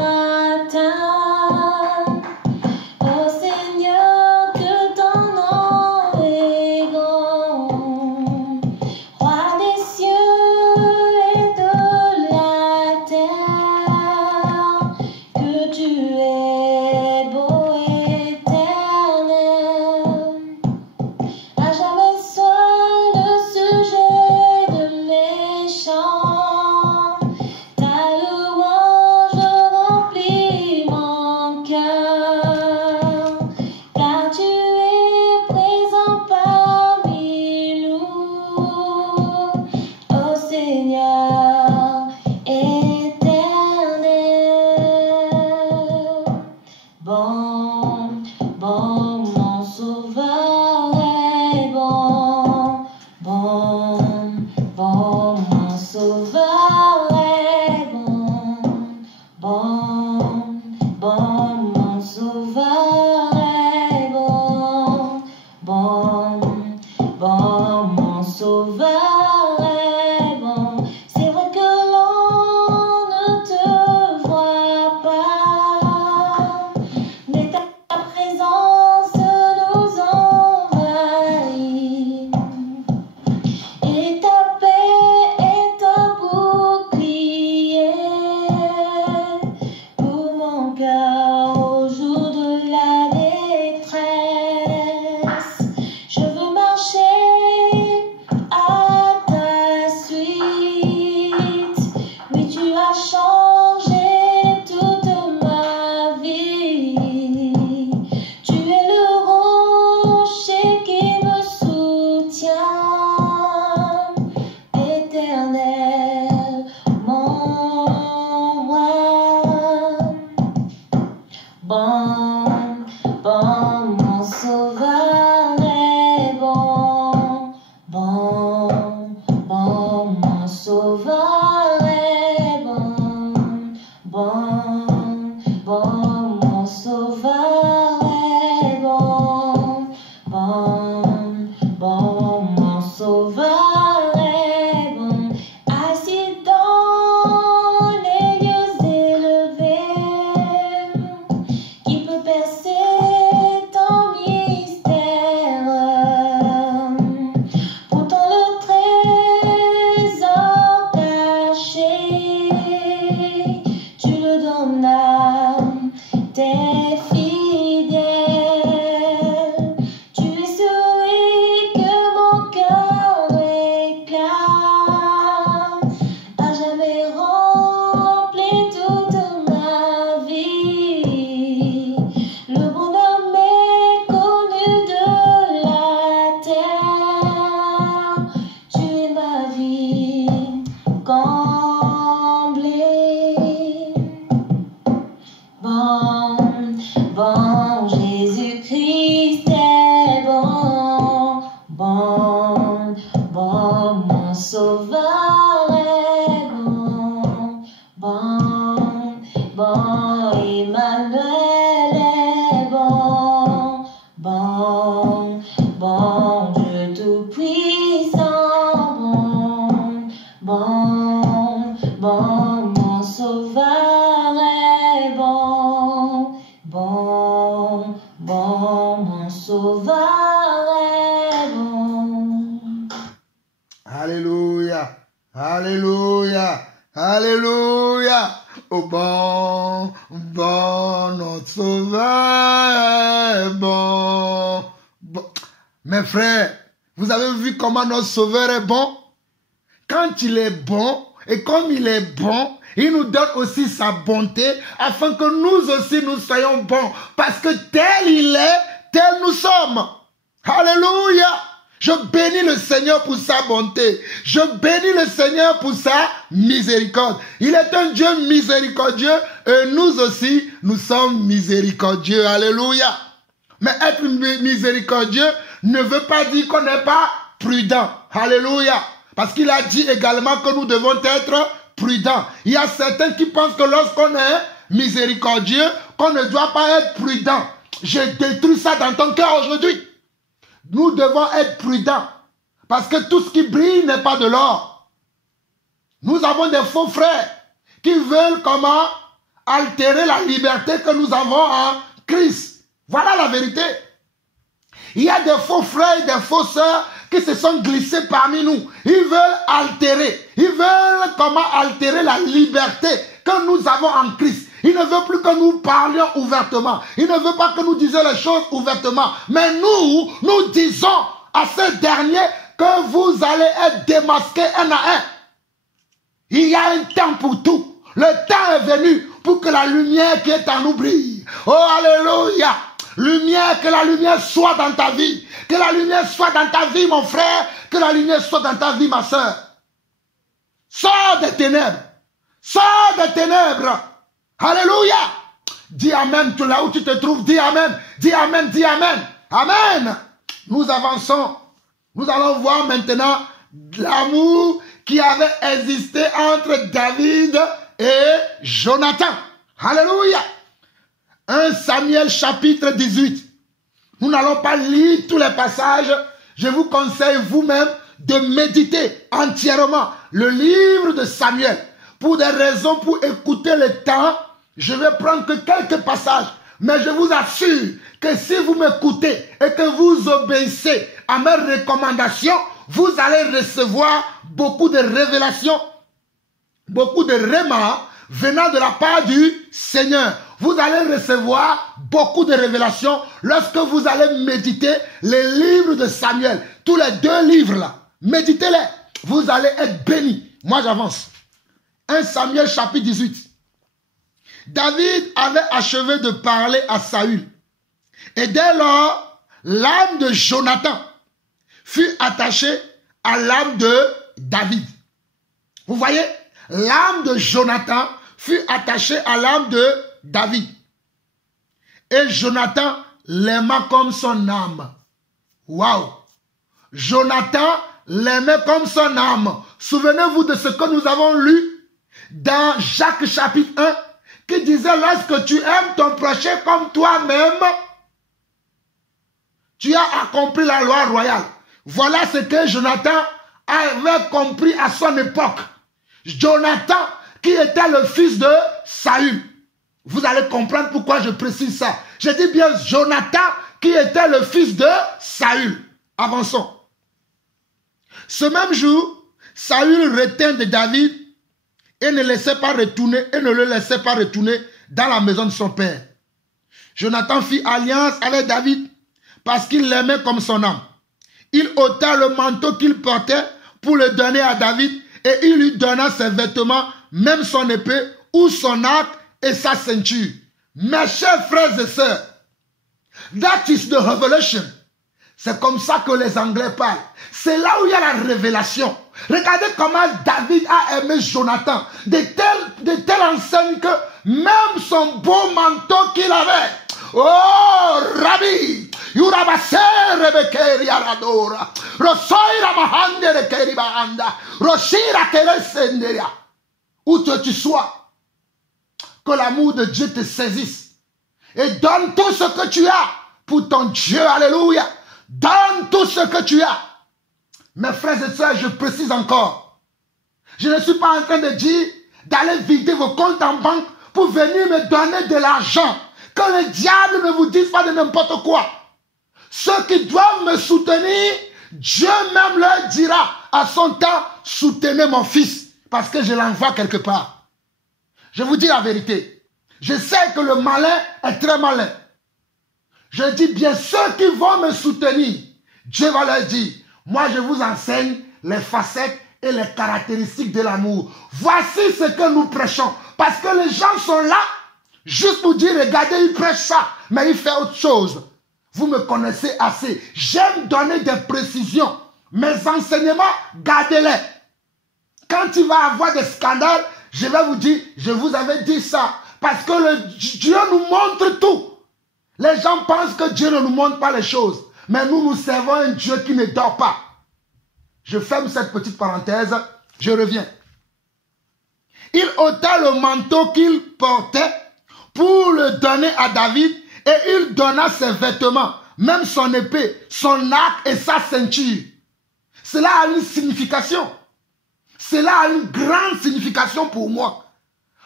sauveur est bon, bon, bon, mon sauveur est bon, bon, bon, mon sauveur est bon, bon, bon, mon sauveur est bon. Assis dans les lieux élevés, qui peut percer ton mystère. Pourtant le trésor caché, tu le donnes à tes fidèles. Tu es celui que mon cœur réclame, à jamais rempli toute ma vie. Le bonheur méconnu de la terre, tu es ma vie comblée. Bon, bon, Jésus-Christ est bon, bon, bon, mon sauveur est bon, bon, bon, Emmanuel est bon, bon, bon, Dieu tout-puissant, bon, bon, bon, mon sauveur est bon, bon, bon, mon sauveur est bon. Alléluia. Alléluia. Alléluia. Oh bon, bon, notre sauveur est bon. Bon. Mes frères, vous avez vu comment notre sauveur est bon? Quand il est bon, et comme il est bon, il nous donne aussi sa bonté afin que nous aussi nous soyons bons. Parce que tel il est, tel nous sommes. Alléluia. Je bénis le Seigneur pour sa bonté. Je bénis le Seigneur pour sa miséricorde. Il est un Dieu miséricordieux et nous aussi, nous sommes miséricordieux. Alléluia. Mais être miséricordieux ne veut pas dire qu'on n'est pas prudent. Alléluia. Parce qu'il a dit également que nous devons être prudents. Il y a certains qui pensent que lorsqu'on est miséricordieux, qu'on ne doit pas être prudent. Je détruis ça dans ton cœur aujourd'hui. Nous devons être prudents. Parce que tout ce qui brille n'est pas de l'or. Nous avons des faux frères qui veulent comment altérer la liberté que nous avons en Christ. Voilà la vérité. Il y a des faux frères et des faux sœurs qui se sont glissés parmi nous. Ils veulent altérer. Ils veulent comment altérer la liberté que nous avons en Christ. Ils ne veulent plus que nous parlions ouvertement. Ils ne veulent pas que nous disions les choses ouvertement. Mais nous disons à ces derniers que vous allez être démasqués un à un. Il y a un temps pour tout. Le temps est venu pour que la lumière qui est en nous brille. Oh, alléluia. Lumière, que la lumière soit dans ta vie. Que la lumière soit dans ta vie, mon frère. Que la lumière soit dans ta vie, ma soeur. Sors des ténèbres. Sors des ténèbres. Alléluia. Dis amen. Là où tu te trouves, dis amen. Dis amen, dis amen. Amen. Nous avançons. Nous allons voir maintenant l'amour qui avait existé entre David et Jonathan. Alléluia. 1 Samuel chapitre 18. Nous n'allons pas lire tous les passages. Je vous conseille vous-même de méditer entièrement le livre de Samuel. Pour des raisons, pour écouter le temps, je vais prendre que quelques passages. Mais je vous assure que si vous m'écoutez et que vous obéissez à mes recommandations, vous allez recevoir beaucoup de révélations, beaucoup de rémas venant de la part du Seigneur. Vous allez recevoir beaucoup de révélations lorsque vous allez méditer les livres de Samuel. Tous les 2 livres là, méditez-les. Vous allez être bénis. Moi j'avance. 1 Samuel chapitre 18. David avait achevé de parler à Saül. Et dès lors, l'âme de Jonathan fut attachée à l'âme de David. Vous voyez, l'âme de Jonathan fut attachée à l'âme de David. Et Jonathan l'aima comme son âme. Waouh! Jonathan l'aimait comme son âme. Souvenez-vous de ce que nous avons lu dans Jacques chapitre 1, qui disait, lorsque tu aimes ton prochain comme toi-même, tu as accompli la loi royale. Voilà ce que Jonathan avait compris à son époque. Jonathan, qui était le fils de Saül. Vous allez comprendre pourquoi je précise ça. Je dis bien Jonathan, qui était le fils de Saül. Avançons. Ce même jour, Saül retint de David et ne le laissait pas retourner dans la maison de son père. Jonathan fit alliance avec David parce qu'il l'aimait comme son âme. Il ôta le manteau qu'il portait pour le donner à David et il lui donna ses vêtements, même son épée ou son arc et sa ceinture. Mes chers frères et sœurs, that is the revelation. C'est comme ça que les Anglais parlent. C'est là où il y a la révélation. Regardez comment David a aimé Jonathan. De telle enseigne que même son beau manteau qu'il avait. Oh, Rabbi, Yurabase Rebekeri Aradora, Rosoira Mahandere Keribanda, Roshira Teresenderia. Où que tu sois, que l'amour de Dieu te saisisse. Et donne tout ce que tu as pour ton Dieu. Alléluia. Donne tout ce que tu as. Mes frères et sœurs, je précise encore. Je ne suis pas en train de dire d'aller vider vos comptes en banque pour venir me donner de l'argent. Que le diable ne vous dise pas de n'importe quoi. Ceux qui doivent me soutenir, Dieu même leur dira à son temps, soutenez mon fils, parce que je l'envoie quelque part. Je vous dis la vérité. Je sais que le malin est très malin. Je dis bien, ceux qui vont me soutenir, Dieu va leur dire, moi je vous enseigne les facettes et les caractéristiques de l'amour. Voici ce que nous prêchons. Parce que les gens sont là, juste pour dire, regardez, il prêche ça, mais il fait autre chose. Vous me connaissez assez. J'aime donner des précisions. Mes enseignements, gardez-les. Quand il va y avoir des scandales, je vais vous dire, je vous avais dit ça. Parce que Dieu nous montre tout. Les gens pensent que Dieu ne nous montre pas les choses. Mais nous servons un Dieu qui ne dort pas. Je ferme cette petite parenthèse. Je reviens. Il ôta le manteau qu'il portait pour le donner à David et il donna ses vêtements, même son épée, son arc et sa ceinture. Cela a une signification. Cela a une grande signification pour moi.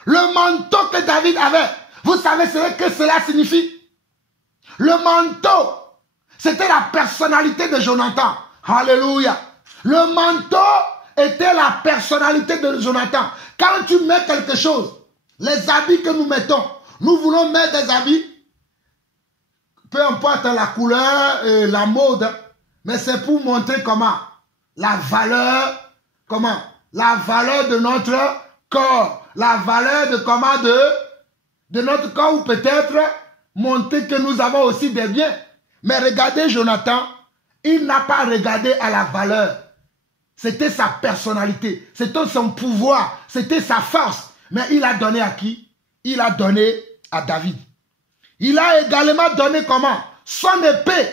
Le manteau que David avait, vous savez ce que cela signifie? Le manteau, c'était la personnalité de Jonathan. Alléluia. Le manteau était la personnalité de Jonathan. Quand tu mets quelque chose, les habits que nous mettons, nous voulons mettre des habits, peu importe la couleur, la mode, mais c'est pour montrer comment la valeur de notre corps, la valeur de comment de notre corps, ou peut-être montrer que nous avons aussi des biens. Mais regardez Jonathan, il n'a pas regardé à la valeur. C'était sa personnalité, c'était son pouvoir, c'était sa force. Mais il a donné à qui? Il a donné à David. Il a également donné comment? Son épée.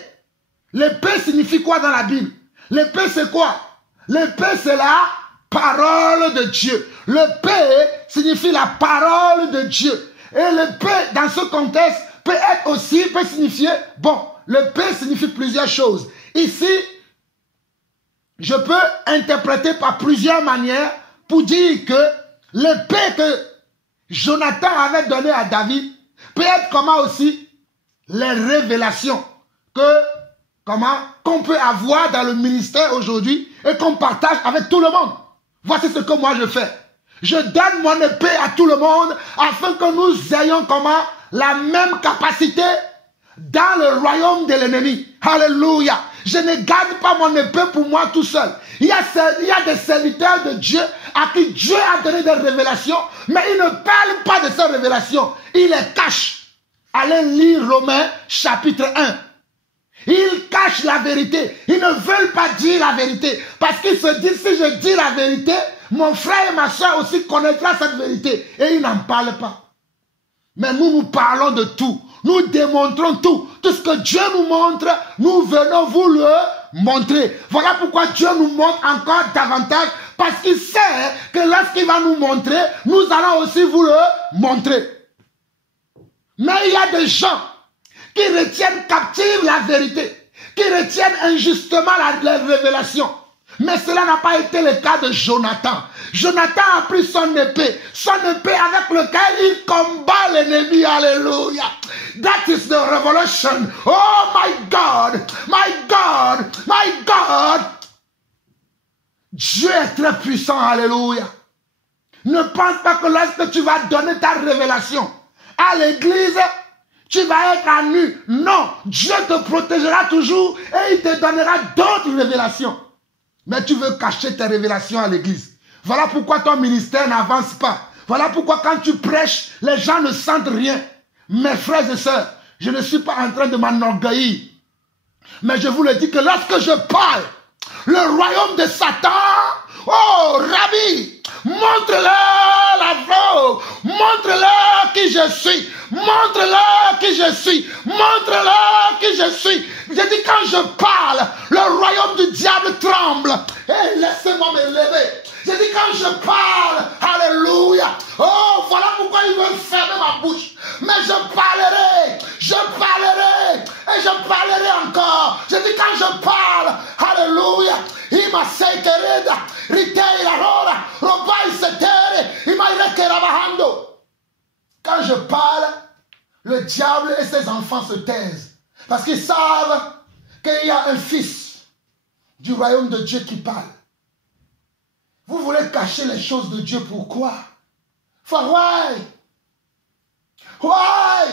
L'épée signifie quoi dans la Bible? L'épée c'est quoi? L'épée c'est la parole de Dieu. L'épée signifie la parole de Dieu. Et l'épée dans ce contexte peut signifier, bon, l'épée signifie plusieurs choses. Ici, je peux interpréter par plusieurs manières pour dire que l'épée que Jonathan avait donnée à David peut être comment aussi les révélations qu'on peut avoir dans le ministère aujourd'hui et qu'on partage avec tout le monde. Voici ce que moi je fais. Je donne mon épée à tout le monde afin que nous ayons comment la même capacité dans le royaume de l'ennemi. Alléluia. Je ne garde pas mon épée pour moi tout seul. Il y a des serviteurs de Dieu à qui Dieu a donné des révélations, mais ils ne parlent pas de ces révélations. Ils les cachent. Allez lire Romains chapitre 1. Ils cachent la vérité. Ils ne veulent pas dire la vérité. Parce qu'ils se disent, si je dis la vérité, mon frère et ma soeur aussi connaîtront cette vérité. Et ils n'en parlent pas. Mais nous parlons de tout. nous démontrons tout. Tout ce que Dieu nous montre, nous venons vous le montrer. Voilà pourquoi Dieu nous montre encore davantage, parce qu'il sait que lorsqu'il va nous montrer, nous allons aussi vous le montrer. Mais il y a des gens qui retiennent captive la vérité, qui retiennent injustement la révélation. Mais cela n'a pas été le cas de Jonathan. Jonathan a pris son épée avec lequel il combat l'ennemi. Alléluia. That is the revelation. Oh my God, my God, my God. Dieu est très puissant. Alléluia. Ne pense pas que lorsque tu vas donner ta révélation à l'église, tu vas être à nu. Non, Dieu te protégera toujours et il te donnera d'autres révélations. Mais tu veux cacher tes révélations à l'église. Voilà pourquoi ton ministère n'avance pas. Voilà pourquoi quand tu prêches, les gens ne sentent rien. Mes frères et sœurs, je ne suis pas en train de m'enorgueillir. Mais je vous le dis que lorsque je parle, le royaume de Satan, oh Rabbi, montre-leur la voix, montre-leur qui je suis, montre-leur qui je suis, montre-leur qui je suis. Je dis quand je parle, le royaume du diable tremble. Et laissez-moi me lever. Je dis quand je parle, alléluia. Oh, voilà pourquoi il veut fermer ma bouche. Mais je parlerai et je parlerai encore. Je dis quand je parle, alléluia. Ima sekereda, riteira rora, robai setere, ima irekera bahando. Quand je parle, le diable et ses enfants se taisent. Parce qu'ils savent qu'il y a un fils du royaume de Dieu qui parle. Vous voulez cacher les choses de Dieu, pourquoi? For why? Why?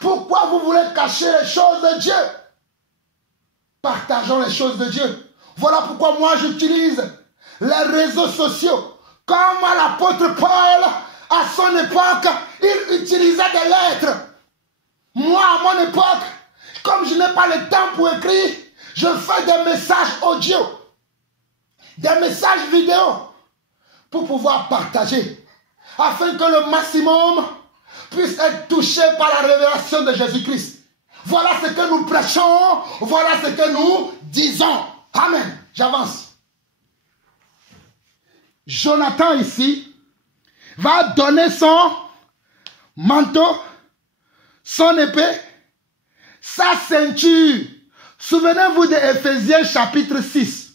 Pourquoi vous voulez cacher les choses de Dieu? Partageons les choses de Dieu. Voilà pourquoi moi j'utilise les réseaux sociaux. Comme l'apôtre Paul, à son époque, il utilisait des lettres. Moi, à mon époque, comme je n'ai pas le temps pour écrire, je fais des messages audio, des messages vidéo, pour pouvoir partager, afin que le maximum puisse être touché par la révélation de Jésus-Christ. Voilà ce que nous prêchons, voilà ce que nous disons. Amen. J'avance. Jonathan ici va donner son manteau, son épée, sa ceinture. Souvenez-vous de Éphésiens chapitre 6.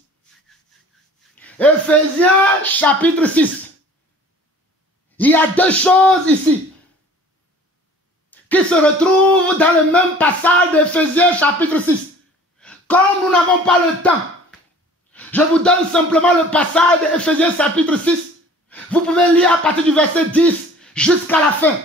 Éphésiens chapitre 6. Il y a deux choses ici qui se retrouvent dans le même passage d'Éphésiens chapitre 6. Comme nous n'avons pas le temps, je vous donne simplement le passage d'Éphésiens chapitre 6. Vous pouvez lire à partir du verset 10 jusqu'à la fin.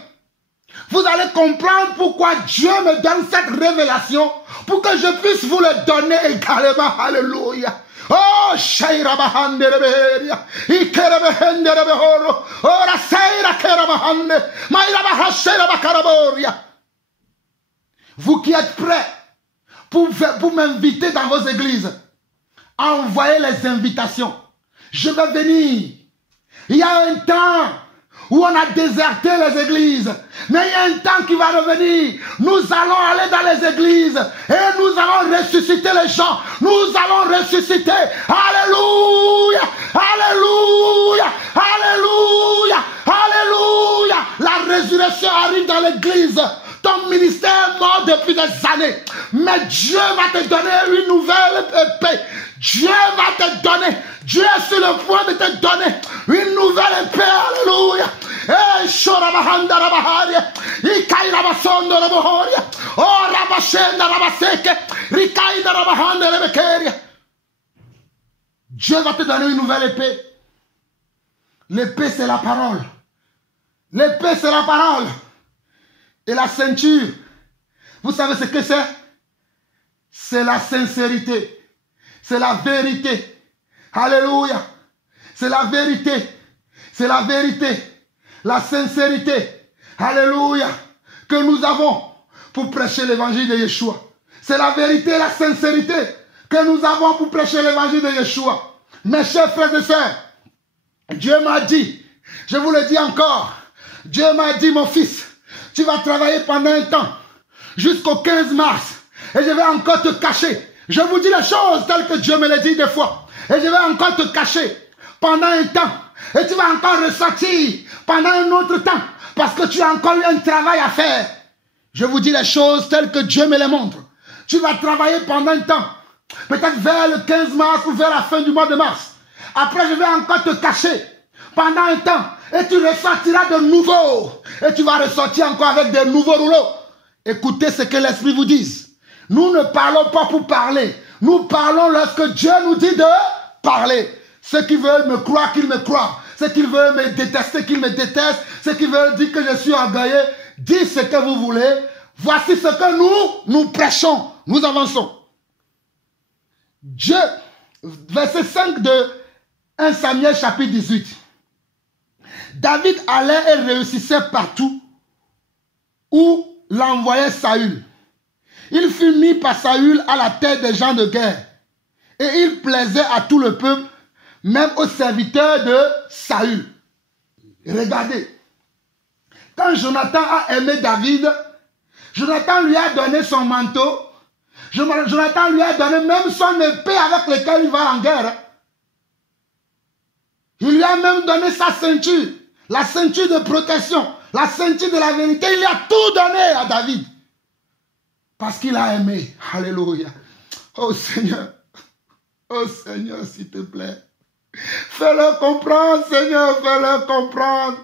Vous allez comprendre pourquoi Dieu me donne cette révélation, pour que je puisse vous le donner également. Alléluia. Oh, Shaira Bahande Reberia, Ikerabehende Rebehoro, Ora Seira Kerabahande, Maira Bahashera Bakaraboria. Vous qui êtes prêts pour m'inviter dans vos églises, envoyez les invitations. Je vais venir. Il y a un temps où on a déserté les églises. Mais il y a un temps qui va revenir. Nous allons aller dans les églises et nous allons ressusciter les gens. Nous allons ressusciter. Alléluia, alléluia, alléluia, alléluia. La résurrection arrive dans l'église. Ton ministère est mort depuis des années. Mais Dieu va te donner une nouvelle épée. Dieu va te donner. Dieu est sur le point de te donner une nouvelle épée. Alléluia. Eh, Shorabahanda Rabaharia. Ikai Rabasondo Rabahoria. Oh, Rabashenda Rabaseke. Rikaida Rabahanda Rebekeria. Dieu va te donner une nouvelle épée. L'épée, c'est la parole. L'épée, c'est la parole. Et la ceinture, vous savez ce que c'est? C'est la sincérité. C'est la vérité. Alléluia. C'est la vérité. C'est la vérité. La sincérité. Alléluia. Que nous avons pour prêcher l'évangile de Yeshua. C'est la vérité et la sincérité que nous avons pour prêcher l'évangile de Yeshua. Mes chers frères et sœurs, Dieu m'a dit, je vous le dis encore, Dieu m'a dit, mon fils, tu vas travailler pendant un temps. jusqu'au 15 mars. Et je vais encore te cacher. Je vous dis les choses telles que Dieu me les dit des fois. Et je vais encore te cacher pendant un temps. Et tu vas encore ressortir pendant un autre temps. Parce que tu as encore eu un travail à faire. Je vous dis les choses telles que Dieu me les montre. Tu vas travailler pendant un temps. Peut-être vers le 15 mars ou vers la fin du mois de mars. Après, je vais encore te cacher pendant un temps. Et tu ressortiras de nouveau. Et tu vas ressortir encore avec des nouveaux rouleaux. Écoutez ce que l'Esprit vous dit. Nous ne parlons pas pour parler. Nous parlons lorsque Dieu nous dit de parler. Ceux qui veulent me croire, qu'ils me croient. Ceux qui veulent me détester, qu'ils me détestent. Ceux qui veulent dire que je suis orgueilleux, dites ce que vous voulez. Voici ce que nous prêchons. Nous avançons. Dieu, verset 5 de 1 Samuel chapitre 18. David allait et réussissait partout où l'envoyait Saül. Il fut mis par Saül à la tête des gens de guerre. Et il plaisait à tout le peuple, même aux serviteurs de Saül. Regardez. Quand Jonathan a aimé David, Jonathan lui a donné son manteau. Jonathan lui a donné même son épée avec laquelle il va en guerre. Il lui a même donné sa ceinture. La ceinture de protection. La ceinture de la vérité. Il lui a tout donné à David. Parce qu'il a aimé. Alléluia. Oh Seigneur. Oh Seigneur, s'il te plaît. Fais-le comprendre, Seigneur. Fais-le comprendre.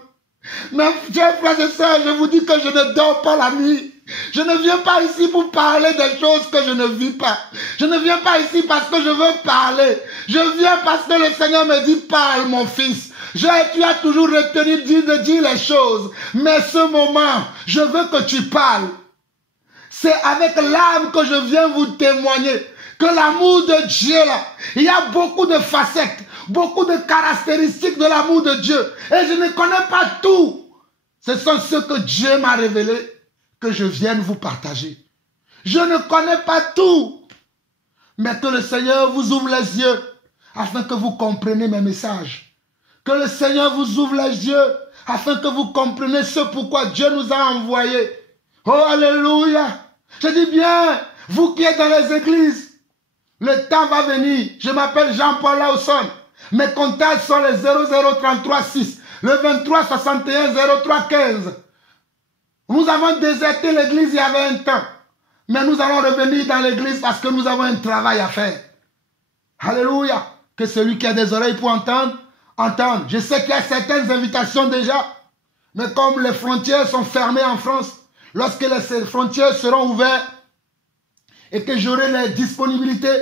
Mes chers frères et sœurs, je vous dis que je ne dors pas la nuit. Je ne viens pas ici pour parler des choses que je ne vis pas. Je ne viens pas ici parce que je veux parler. Je viens parce que le Seigneur me dit, parle mon fils. Tu as toujours retenu de dire les choses. Mais ce moment, je veux que tu parles. C'est avec l'âme que je viens vous témoigner que l'amour de Dieu, là, il y a beaucoup de facettes, beaucoup de caractéristiques de l'amour de Dieu. Et je ne connais pas tout. Ce sont ceux que Dieu m'a révélés que je vienne vous partager. Je ne connais pas tout. Mais que le Seigneur vous ouvre les yeux afin que vous compreniez mes messages. Que le Seigneur vous ouvre les yeux afin que vous compreniez ce pourquoi Dieu nous a envoyés. Oh, alléluia. Je dis bien, vous qui êtes dans les églises, le temps va venir. Je m'appelle Jean-Paul Lawson. Mes contacts sont les 00336, le 23 61 03 15. Nous avons déserté l'église il y avait un temps. Mais nous allons revenir dans l'église parce que nous avons un travail à faire. Alléluia. Que celui qui a des oreilles pour entendre, entende. Je sais qu'il y a certaines invitations déjà. Mais comme les frontières sont fermées en France, lorsque les frontières seront ouvertes et que j'aurai les disponibilités,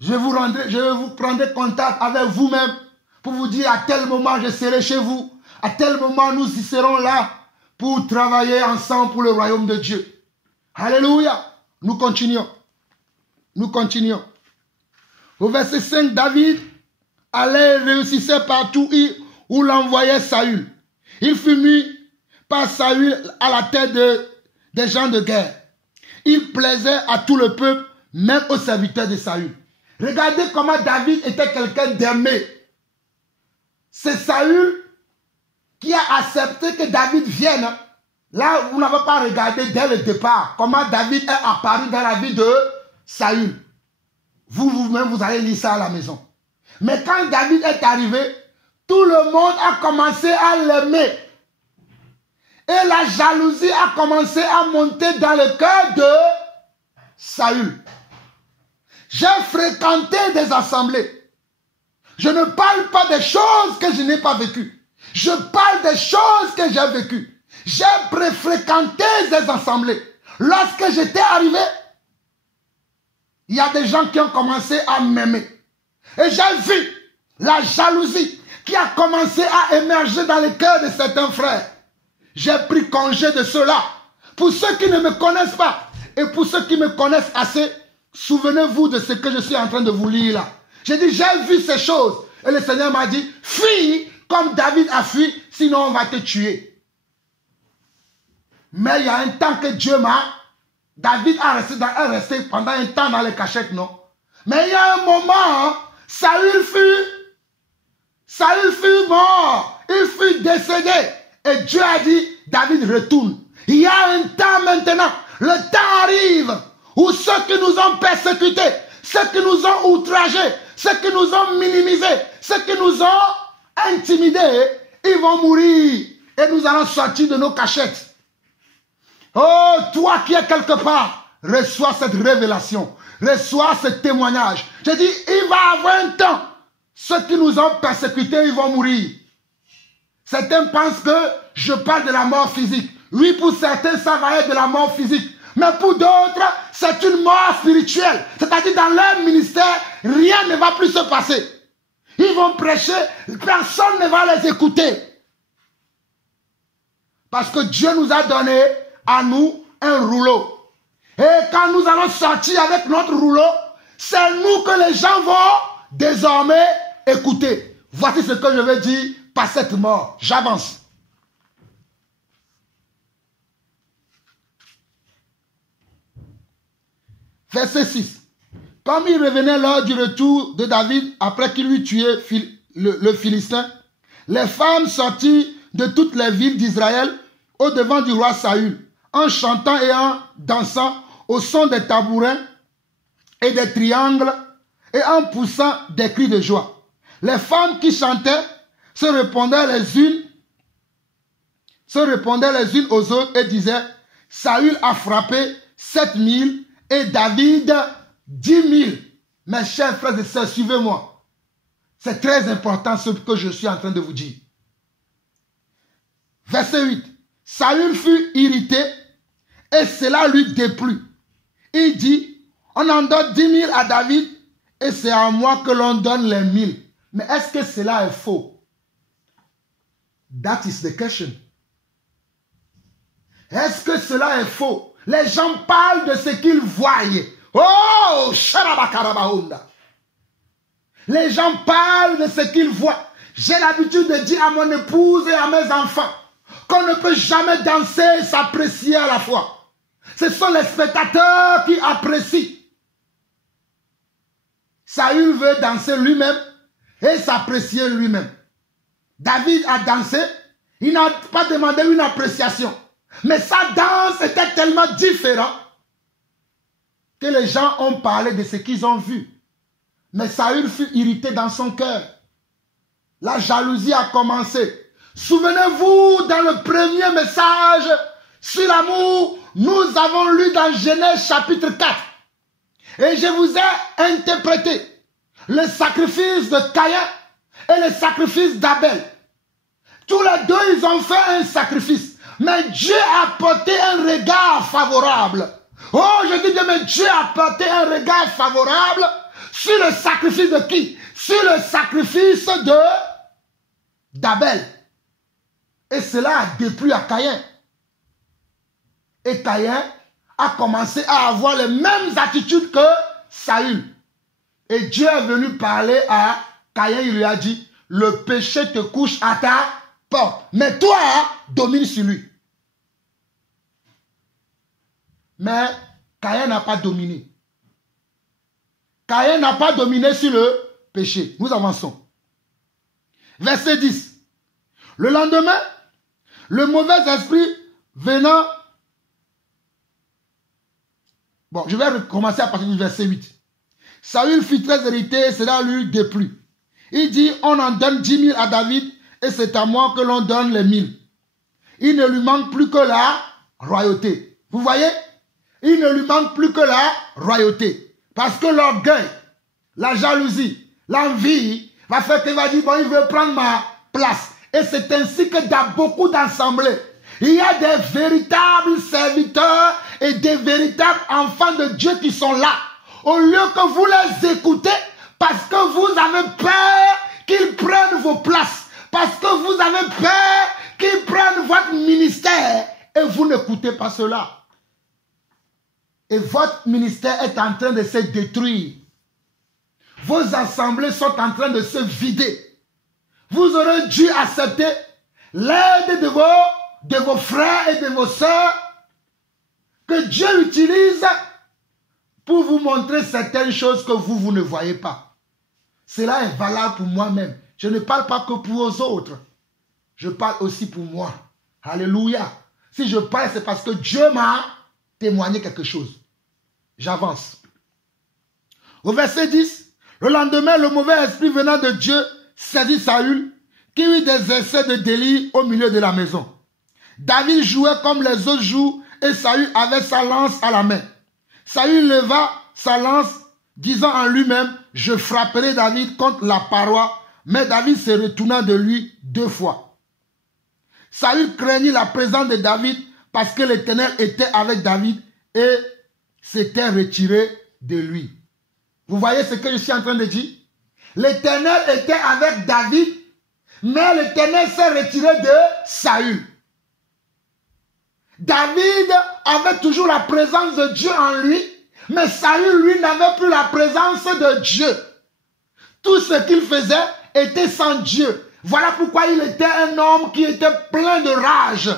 je vous prendrai contact avec vous-même pour vous dire à tel moment je serai chez vous. À tel moment nous y serons là pour travailler ensemble pour le royaume de Dieu. Alléluia. Nous continuons. Nous continuons. Au verset 5, David allait et réussissait partout où l'envoyait Saül. Il fut mis par Saül à la tête des gens de guerre. Il plaisait à tout le peuple, même aux serviteurs de Saül. Regardez comment David était quelqu'un d'aimé. C'est Saül qui a accepté que David vienne. Là, vous n'avez pas regardé dès le départ comment David est apparu dans la vie de Saül. Vous-même, vous allez lire ça à la maison. Mais quand David est arrivé, tout le monde a commencé à l'aimer. Et la jalousie a commencé à monter dans le cœur de Saül. J'ai fréquenté des assemblées. Je ne parle pas des choses que je n'ai pas vécues. Je parle des choses que j'ai vécues. J'ai fréquenté des assemblées. Lorsque j'étais arrivé, il y a des gens qui ont commencé à m'aimer. Et j'ai vu la jalousie qui a commencé à émerger dans le cœur de certains frères. J'ai pris congé de cela. Pour ceux qui ne me connaissent pas et pour ceux qui me connaissent assez, souvenez-vous de ce que je suis en train de vous lire là. J'ai dit, j'ai vu ces choses. Et le Seigneur m'a dit, fuis comme David a fui, sinon on va te tuer. Mais il y a un temps que Dieu m'a... David a resté pendant un temps dans les cachettes, non? Mais il y a un moment, Saül fut mort. Il fut décédé. Et Dieu a dit, David retourne. Il y a un temps maintenant, Le temps arrive où ceux qui nous ont persécutés, ceux qui nous ont outragés, ceux qui nous ont minimisés, ceux qui nous ont intimidés, ils vont mourir et nous allons sortir de nos cachettes. Oh, toi qui es quelque part, reçois cette révélation, reçois ce témoignage. Je dis, il va avoir un temps, ceux qui nous ont persécutés, ils vont mourir. Certains pensent que je parle de la mort physique. Oui, pour certains, ça va être de la mort physique. Mais pour d'autres, c'est une mort spirituelle. C'est-à-dire, dans leur ministère, rien ne va plus se passer. Ils vont prêcher, personne ne va les écouter. Parce que Dieu nous a donné à nous un rouleau. Et quand nous allons sortir avec notre rouleau, c'est nous que les gens vont désormais écouter. Voici ce que je veux dire par cette mort. J'avance. Verset 6. Comme il revenait lors du retour de David, après qu'il eut tué le Philistin, les femmes sortirent de toutes les villes d'Israël au devant du roi Saül, en chantant et en dansant au son des tabourins et des triangles et en poussant des cris de joie. Les femmes qui chantaient se répondaient les unes aux autres et disaient, Saül a frappé 7000 et David 10 000. Mes chers frères et sœurs, suivez-moi. C'est très important ce que je suis en train de vous dire. Verset 8. Saül fut irrité et cela lui déplut. Il dit, on en donne 10 000 à David et c'est à moi que l'on donne les 1000. Mais est-ce que cela est faux? That is the question. Est-ce que cela est faux? Les gens parlent de ce qu'ils voient. Oh, Sharabakarabaounda. Les gens parlent de ce qu'ils voient. J'ai l'habitude de dire à mon épouse et à mes enfants qu'on ne peut jamais danser et s'apprécier à la fois. Ce sont les spectateurs qui apprécient. Saül veut danser lui-même et s'apprécier lui-même. David a dansé, il n'a pas demandé une appréciation. Mais sa danse était tellement différente que les gens ont parlé de ce qu'ils ont vu. Mais Saül fut irrité dans son cœur. La jalousie a commencé. Souvenez-vous, dans le premier message sur l'amour, nous avons lu dans Genèse chapitre 4. Et je vous ai interprété le sacrifice de Caïn et le sacrifice d'Abel. Tous les deux, ils ont fait un sacrifice. Mais Dieu a porté un regard favorable. Oh, je dis bien, mais Dieu a porté un regard favorable sur le sacrifice de qui? Sur le sacrifice d'Abel. Et cela a déplu à Caïn. Et Caïn a commencé à avoir les mêmes attitudes que Saül. Et Dieu est venu parler à Caïn, il lui a dit, le péché te couche à ta porte. Mais toi, domine sur lui. Mais Caïn n'a pas dominé. Caïn n'a pas dominé sur le péché. Nous avançons. Verset 10. Le lendemain, le mauvais esprit venant... Bon, je vais recommencer à partir du verset 8. Saül fut très irrité et cela lui déplut. Il dit, on en donne 10 000 à David et c'est à moi que l'on donne les 1000. Il ne lui manque plus que la royauté. Vous voyez? Il ne lui manque plus que la royauté. Parce que l'orgueil, la jalousie, l'envie va faire qu'il va dire, bon, il veut prendre ma place. Et c'est ainsi que dans beaucoup d'assemblées, il y a des véritables serviteurs et des véritables enfants de Dieu qui sont là. Au lieu que vous les écoutez, parce que vous avez peur qu'ils prennent vos places. Parce que vous avez peur qu'ils prennent votre ministère. Et vous n'écoutez pas cela. Et votre ministère est en train de se détruire. Vos assemblées sont en train de se vider. Vous aurez dû accepter l'aide de vos frères et de vos sœurs que Dieu utilise pour vous montrer certaines choses que vous ne voyez pas. Cela est valable pour moi-même. Je ne parle pas que pour aux autres. Je parle aussi pour moi. Alléluia. Si je parle, c'est parce que Dieu m'a témoigner quelque chose. J'avance. Au verset 10, le lendemain, le mauvais esprit venant de Dieu saisit Saül, qui eut des essais de délire au milieu de la maison. David jouait comme les autres jouent et Saül avait sa lance à la main. Saül leva sa lance, disant en lui-même, je frapperai David contre la paroi, mais David se retourna de lui 2 fois. Saül craignit la présence de David parce que l'Éternel était avec David et s'était retiré de lui. Vous voyez ce que je suis en train de dire? L'Éternel était avec David, mais l'Éternel s'est retiré de Saül. David avait toujours la présence de Dieu en lui, mais Saül, lui, n'avait plus la présence de Dieu. Tout ce qu'il faisait était sans Dieu. Voilà pourquoi il était un homme qui était plein de rage,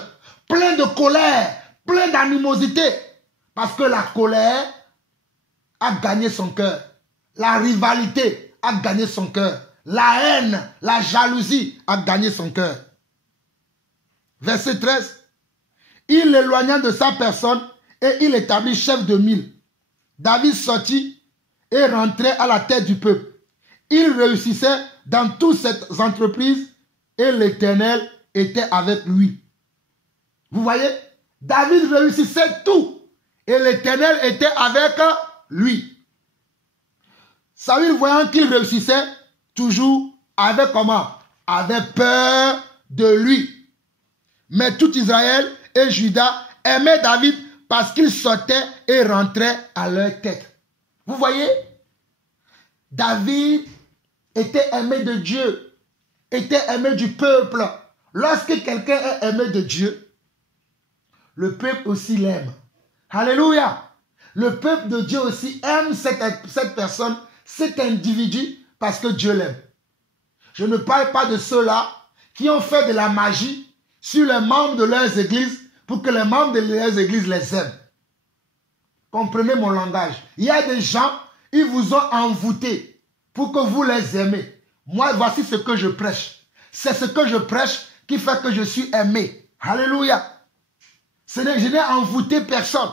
plein de colère, plein d'animosité. Parce que la colère a gagné son cœur. La rivalité a gagné son cœur. La haine, la jalousie a gagné son cœur. Verset 13. Il l'éloigna de sa personne et il établit chef de 1000. David sortit et rentrait à la tête du peuple. Il réussissait dans toutes ces entreprises et l'Éternel était avec lui. Vous voyez, David réussissait tout et l'Éternel était avec lui. Saül, voyant qu'il réussissait, toujours avait comment? Avait peur de lui. Mais tout Israël et Juda aimaient David parce qu'il sortait et rentrait à leur tête. Vous voyez, David était aimé de Dieu, était aimé du peuple. Lorsque quelqu'un est aimé de Dieu, le peuple aussi l'aime. Alléluia. Le peuple de Dieu aussi aime cette personne, cet individu, parce que Dieu l'aime. Je ne parle pas de ceux-là qui ont fait de la magie sur les membres de leurs églises pour que les membres de leurs églises les aiment. Comprenez mon langage. Il y a des gens, ils vous ont envoûté pour que vous les aimez. Moi, voici ce que je prêche. C'est ce que je prêche qui fait que je suis aimé. Alléluia. Je n'ai envoûté personne.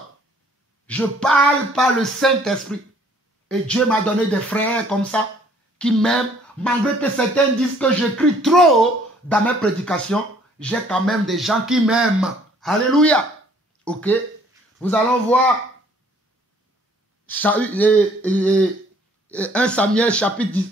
Je parle par le Saint-Esprit. Et Dieu m'a donné des frères comme ça qui m'aiment. Malgré que certains disent que je crie trop haut dans mes prédications, j'ai quand même des gens qui m'aiment. Alléluia. Ok. Nous allons voir 1 Samuel chapitre 10.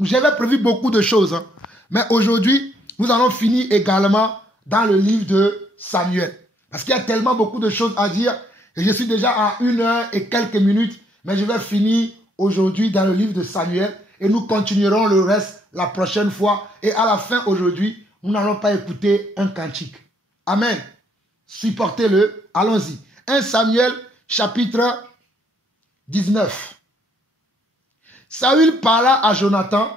J'avais prévu beaucoup de choses. Hein. Mais aujourd'hui, nous allons finir également dans le livre de Samuel. Parce qu'il y a tellement beaucoup de choses à dire. Et je suis déjà à 1 heure et quelques minutes. Mais je vais finir aujourd'hui dans le livre de Samuel. Et nous continuerons le reste la prochaine fois. Et à la fin aujourd'hui, nous n'allons pas écouter un cantique. Amen. Supportez-le. Allons-y. 1 Samuel chapitre 19. Saül parla à Jonathan,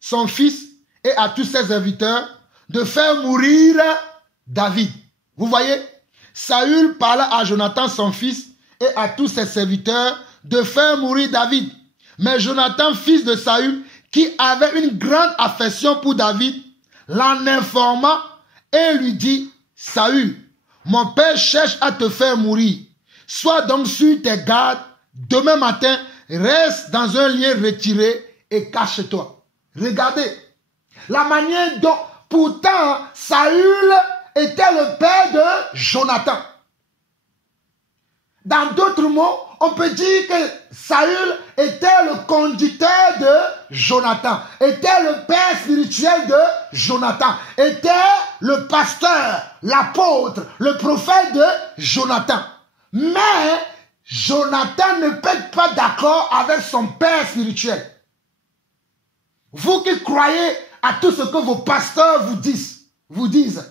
son fils, et à tous ses serviteurs de faire mourir David. Vous voyez? Saül parla à Jonathan, son fils, et à tous ses serviteurs de faire mourir David. Mais Jonathan, fils de Saül, qui avait une grande affection pour David, l'en informa et lui dit, Saül, mon père cherche à te faire mourir. Sois donc sur tes gardes. Demain matin, reste dans un lieu retiré et cache-toi. Regardez la manière dont, pourtant, Saül était le père de Jonathan. Dans d'autres mots, on peut dire que Saül était le conducteur de Jonathan, était le père spirituel de Jonathan, était le pasteur, l'apôtre, le prophète de Jonathan. Mais Jonathan ne peut être pas d'accord avec son père spirituel. Vous qui croyez à tout ce que vos pasteurs vous disent,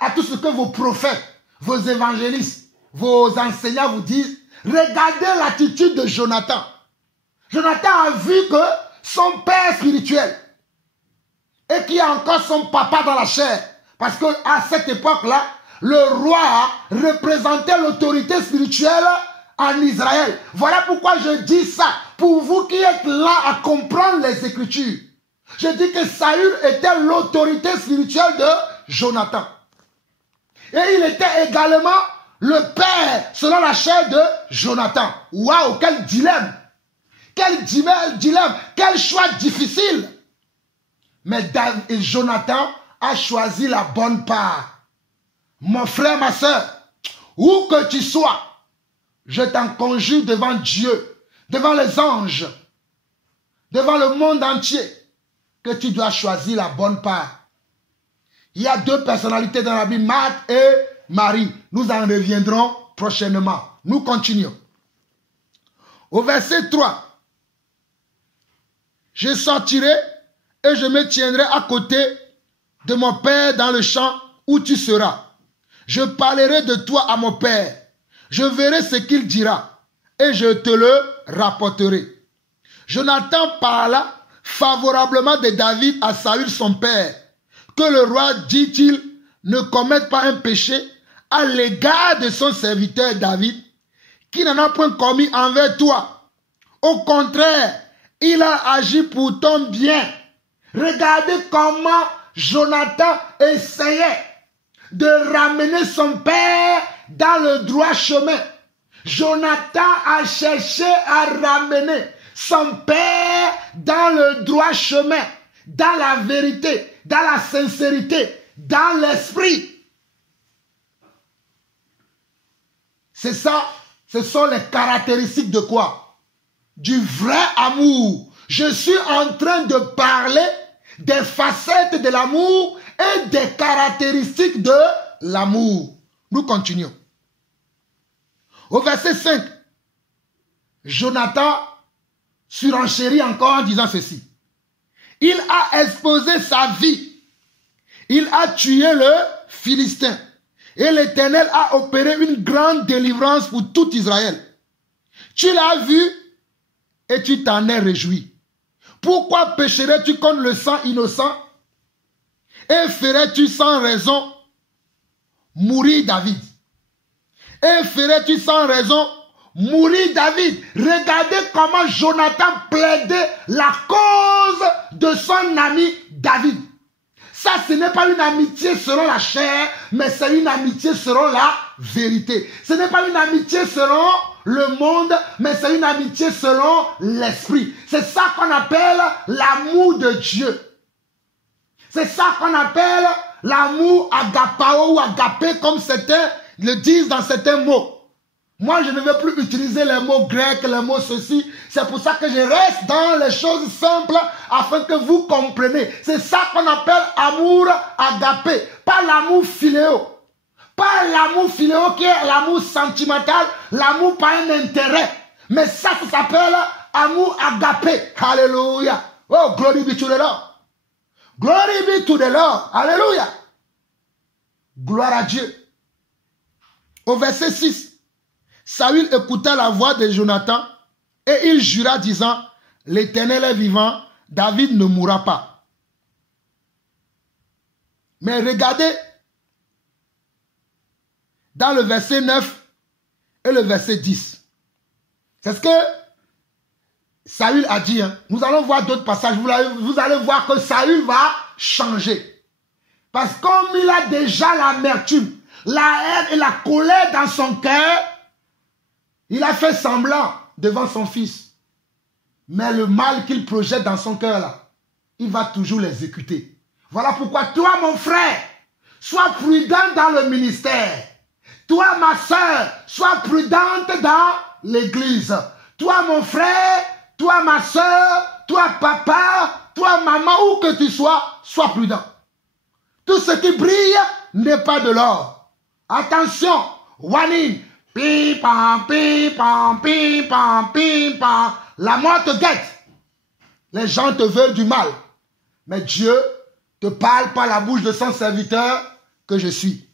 à tout ce que vos prophètes, vos évangélistes, vos enseignants vous disent, regardez l'attitude de Jonathan. Jonathan a vu que son père spirituel, et qui a encore son papa dans la chair, parce qu'à cette époque-là, le roi représentait l'autorité spirituelle en Israël. Voilà pourquoi je dis ça, pour vous qui êtes là à comprendre les Écritures. Je dis que Saül était l'autorité spirituelle de Jonathan. Et il était également le père selon la chair de Jonathan. Waouh, quel dilemme! Quel dilemme! Quel choix difficile! Mais Jonathan a choisi la bonne part. Mon frère, ma soeur, où que tu sois, je t'en conjure devant Dieu, devant les anges, devant le monde entier, que tu dois choisir la bonne part. Il y a deux personnalités dans la Bible, Marthe et Marie. Nous en reviendrons prochainement. Nous continuons. Au verset 3. Je sortirai et je me tiendrai à côté de mon père dans le champ où tu seras. Je parlerai de toi à mon père. Je verrai ce qu'il dira et je te le rapporterai. Jonathan parla favorablement de David à Saül son père. Que le roi, dit-il, ne commette pas un péché à l'égard de son serviteur David, qui n'en a point commis envers toi. Au contraire, il a agi pour ton bien. Regardez comment Jonathan essayait de ramener son père dans le droit chemin. Jonathan a cherché à ramener son père dans le droit chemin, dans la vérité, dans la sincérité, dans l'esprit. C'est ça, ce sont les caractéristiques de quoi? Du vrai amour. Je suis en train de parler des facettes de l'amour et des caractéristiques de l'amour. Nous continuons. Au verset 5, Jonathan surenchérit encore en disant ceci. Il a exposé sa vie. Il a tué le Philistin. Et l'Éternel a opéré une grande délivrance pour tout Israël. Tu l'as vu et tu t'en es réjoui. Pourquoi pécherais-tu contre le sang innocent et ferais-tu sans raison mourir David? Et ferais-tu sans raison mourir David? Regardez comment Jonathan plaidait la cause de son ami David. Ça, ce n'est pas une amitié selon la chair, mais c'est une amitié selon la vérité. Ce n'est pas une amitié selon le monde, mais c'est une amitié selon l'esprit. C'est ça qu'on appelle l'amour de Dieu. C'est ça qu'on appelle l'amour agapao ou agapé, comme certains le disent dans certains mots. Moi, je ne veux plus utiliser les mots grecs, les mots ceci. C'est pour ça que je reste dans les choses simples afin que vous compreniez. C'est ça qu'on appelle amour agapé. Pas l'amour philéo. Pas l'amour philéo qui est l'amour sentimental, l'amour par un intérêt. Mais ça s'appelle amour agapé. Alléluia. Oh, glory be to the Lord. Glory be to the Lord. Alléluia. Gloire à Dieu. Au verset 6. Saül écouta la voix de Jonathan et il jura disant, l'Éternel est vivant, David ne mourra pas. Mais regardez, dans le verset 9 et le verset 10, c'est ce que Saül a dit. Hein. Nous allons voir d'autres passages, vous allez voir que Saül va changer. Parce que comme il a déjà l'amertume, la haine et la colère dans son cœur, il a fait semblant devant son fils. Mais le mal qu'il projette dans son cœur là, il va toujours l'exécuter. Voilà pourquoi toi mon frère, sois prudent dans le ministère. Toi ma soeur, sois prudente dans l'église. Toi mon frère, toi ma soeur, toi papa, toi maman, où que tu sois, sois prudent. Tout ce qui brille n'est pas de l'or. Attention, warning. Pim-pam, pim-pam, pim-pam, pim-pam. La mort te guette. Les gens te veulent du mal. Mais Dieu te parle par la bouche de son serviteur que je suis.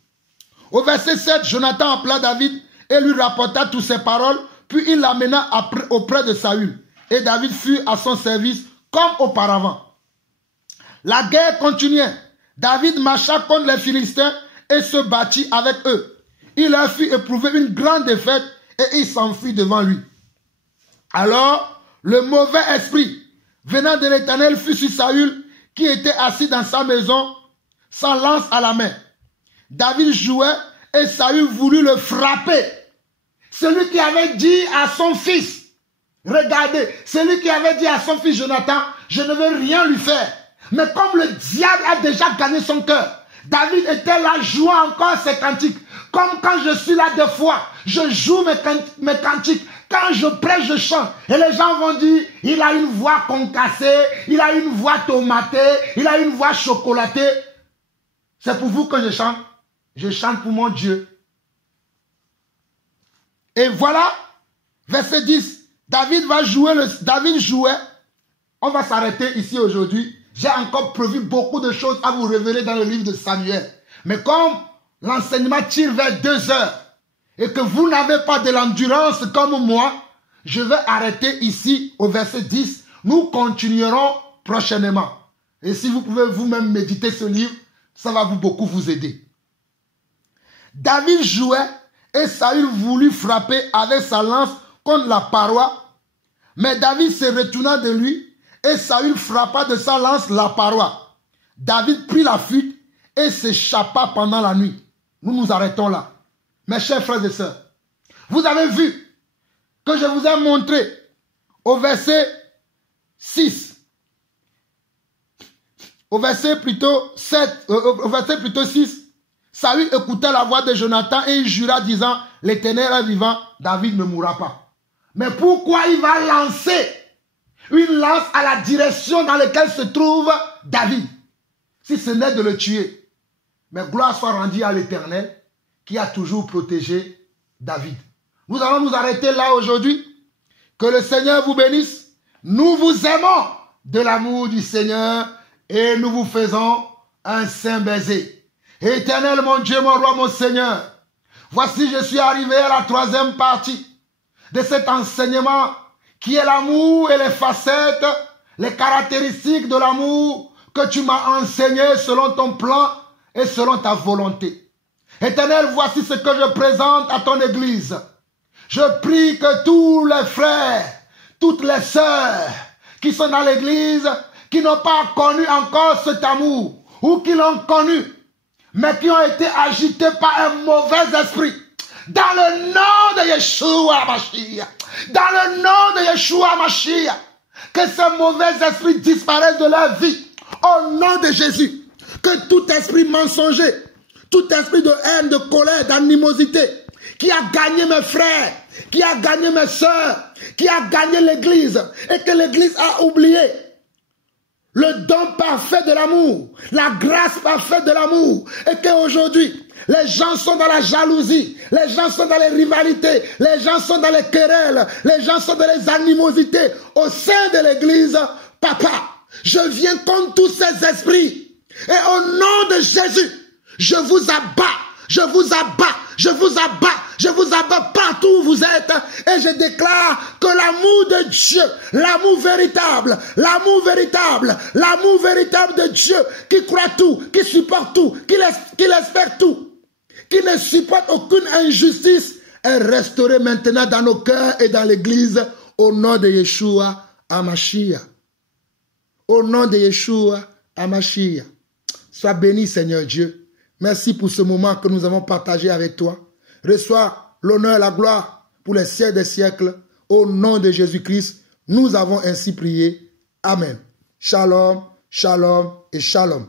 Au verset 7, Jonathan appela David et lui rapporta toutes ses paroles. Puis il l'amena auprès de Saül. Et David fut à son service comme auparavant. La guerre continuait. David marcha contre les Philistins et se battit avec eux. Il leur fit éprouver une grande défaite et il s'enfuit devant lui. Alors, le mauvais esprit venant de l'Éternel fut sur Saül qui était assis dans sa maison sans lance à la main. David jouait Esaü voulut le frapper. Celui qui avait dit à son fils, regardez, celui qui avait dit à son fils Jonathan, je ne veux rien lui faire. Mais comme le diable a déjà gagné son cœur, David était là jouant encore ses cantiques. Comme quand je suis là des fois, je joue mes cantiques. Quand je prêche, je chante. Et les gens vont dire, il a une voix concassée, il a une voix tomatée, il a une voix chocolatée. C'est pour vous que je chante. Je chante pour mon Dieu. Et voilà, verset 10. David jouait. On va s'arrêter ici aujourd'hui. J'ai encore prévu beaucoup de choses à vous révéler dans le livre de Samuel. Mais comme l'enseignement tire vers 2 heures et que vous n'avez pas de l'endurance comme moi, je vais arrêter ici au verset 10. Nous continuerons prochainement. Et si vous pouvez vous-même méditer ce livre, ça va beaucoup vous aider. David jouait et Saül voulut frapper avec sa lance contre la paroi. Mais David se retourna de lui et Saül frappa de sa lance la paroi. David prit la fuite et s'échappa pendant la nuit. Nous nous arrêtons là. Mes chers frères et sœurs, vous avez vu que je vous ai montré au verset 6, au verset plutôt 6, Saül écouta la voix de Jonathan et il jura disant, l'Éternel est vivant, David ne mourra pas. Mais pourquoi il va lancer une lance à la direction dans laquelle se trouve David, si ce n'est de le tuer? Mais gloire soit rendue à l'Éternel qui a toujours protégé David. Nous allons nous arrêter là aujourd'hui. Que le Seigneur vous bénisse. Nous vous aimons de l'amour du Seigneur et nous vous faisons un saint baiser. Éternel, mon Dieu, mon roi, mon Seigneur, voici je suis arrivé à la 3e partie de cet enseignement qui est l'amour et les facettes, les caractéristiques de l'amour que tu m'as enseigné selon ton plan et selon ta volonté. Éternel, voici ce que je présente à ton église. Je prie que tous les frères, toutes les sœurs qui sont dans l'église, qui n'ont pas connu encore cet amour, ou qui l'ont connu, mais qui ont été agités par un mauvais esprit, dans le nom de Yeshua Mashiach, dans le nom de Yeshua Mashiach, que ce mauvais esprit disparaisse de leur vie, au nom de Jésus, que tout esprit mensonger, tout esprit de haine, de colère, d'animosité, qui a gagné mes frères, qui a gagné mes sœurs, qui a gagné l'église, et que l'église a oublié le don parfait de l'amour, la grâce parfaite de l'amour, et qu'aujourd'hui, les gens sont dans la jalousie, les gens sont dans les rivalités, les gens sont dans les querelles, les gens sont dans les animosités au sein de l'église. Papa, je viens contre tous ces esprits, et au nom de Jésus, je vous abats, je vous abats, je vous abats, je vous abats partout où vous êtes, et je déclare que l'amour de Dieu, l'amour véritable, l'amour véritable, l'amour véritable de Dieu, qui croit tout, qui supporte tout, qui espère tout, qui ne supporte aucune injustice, est restauré maintenant dans nos cœurs et dans l'église, au nom de Yeshua HaMashiach. Au nom de Yeshua HaMashiach. Sois béni, Seigneur Dieu. Merci pour ce moment que nous avons partagé avec toi. Reçois l'honneur et la gloire pour les siècles des siècles. Au nom de Jésus-Christ, nous avons ainsi prié. Amen. Shalom, shalom et shalom.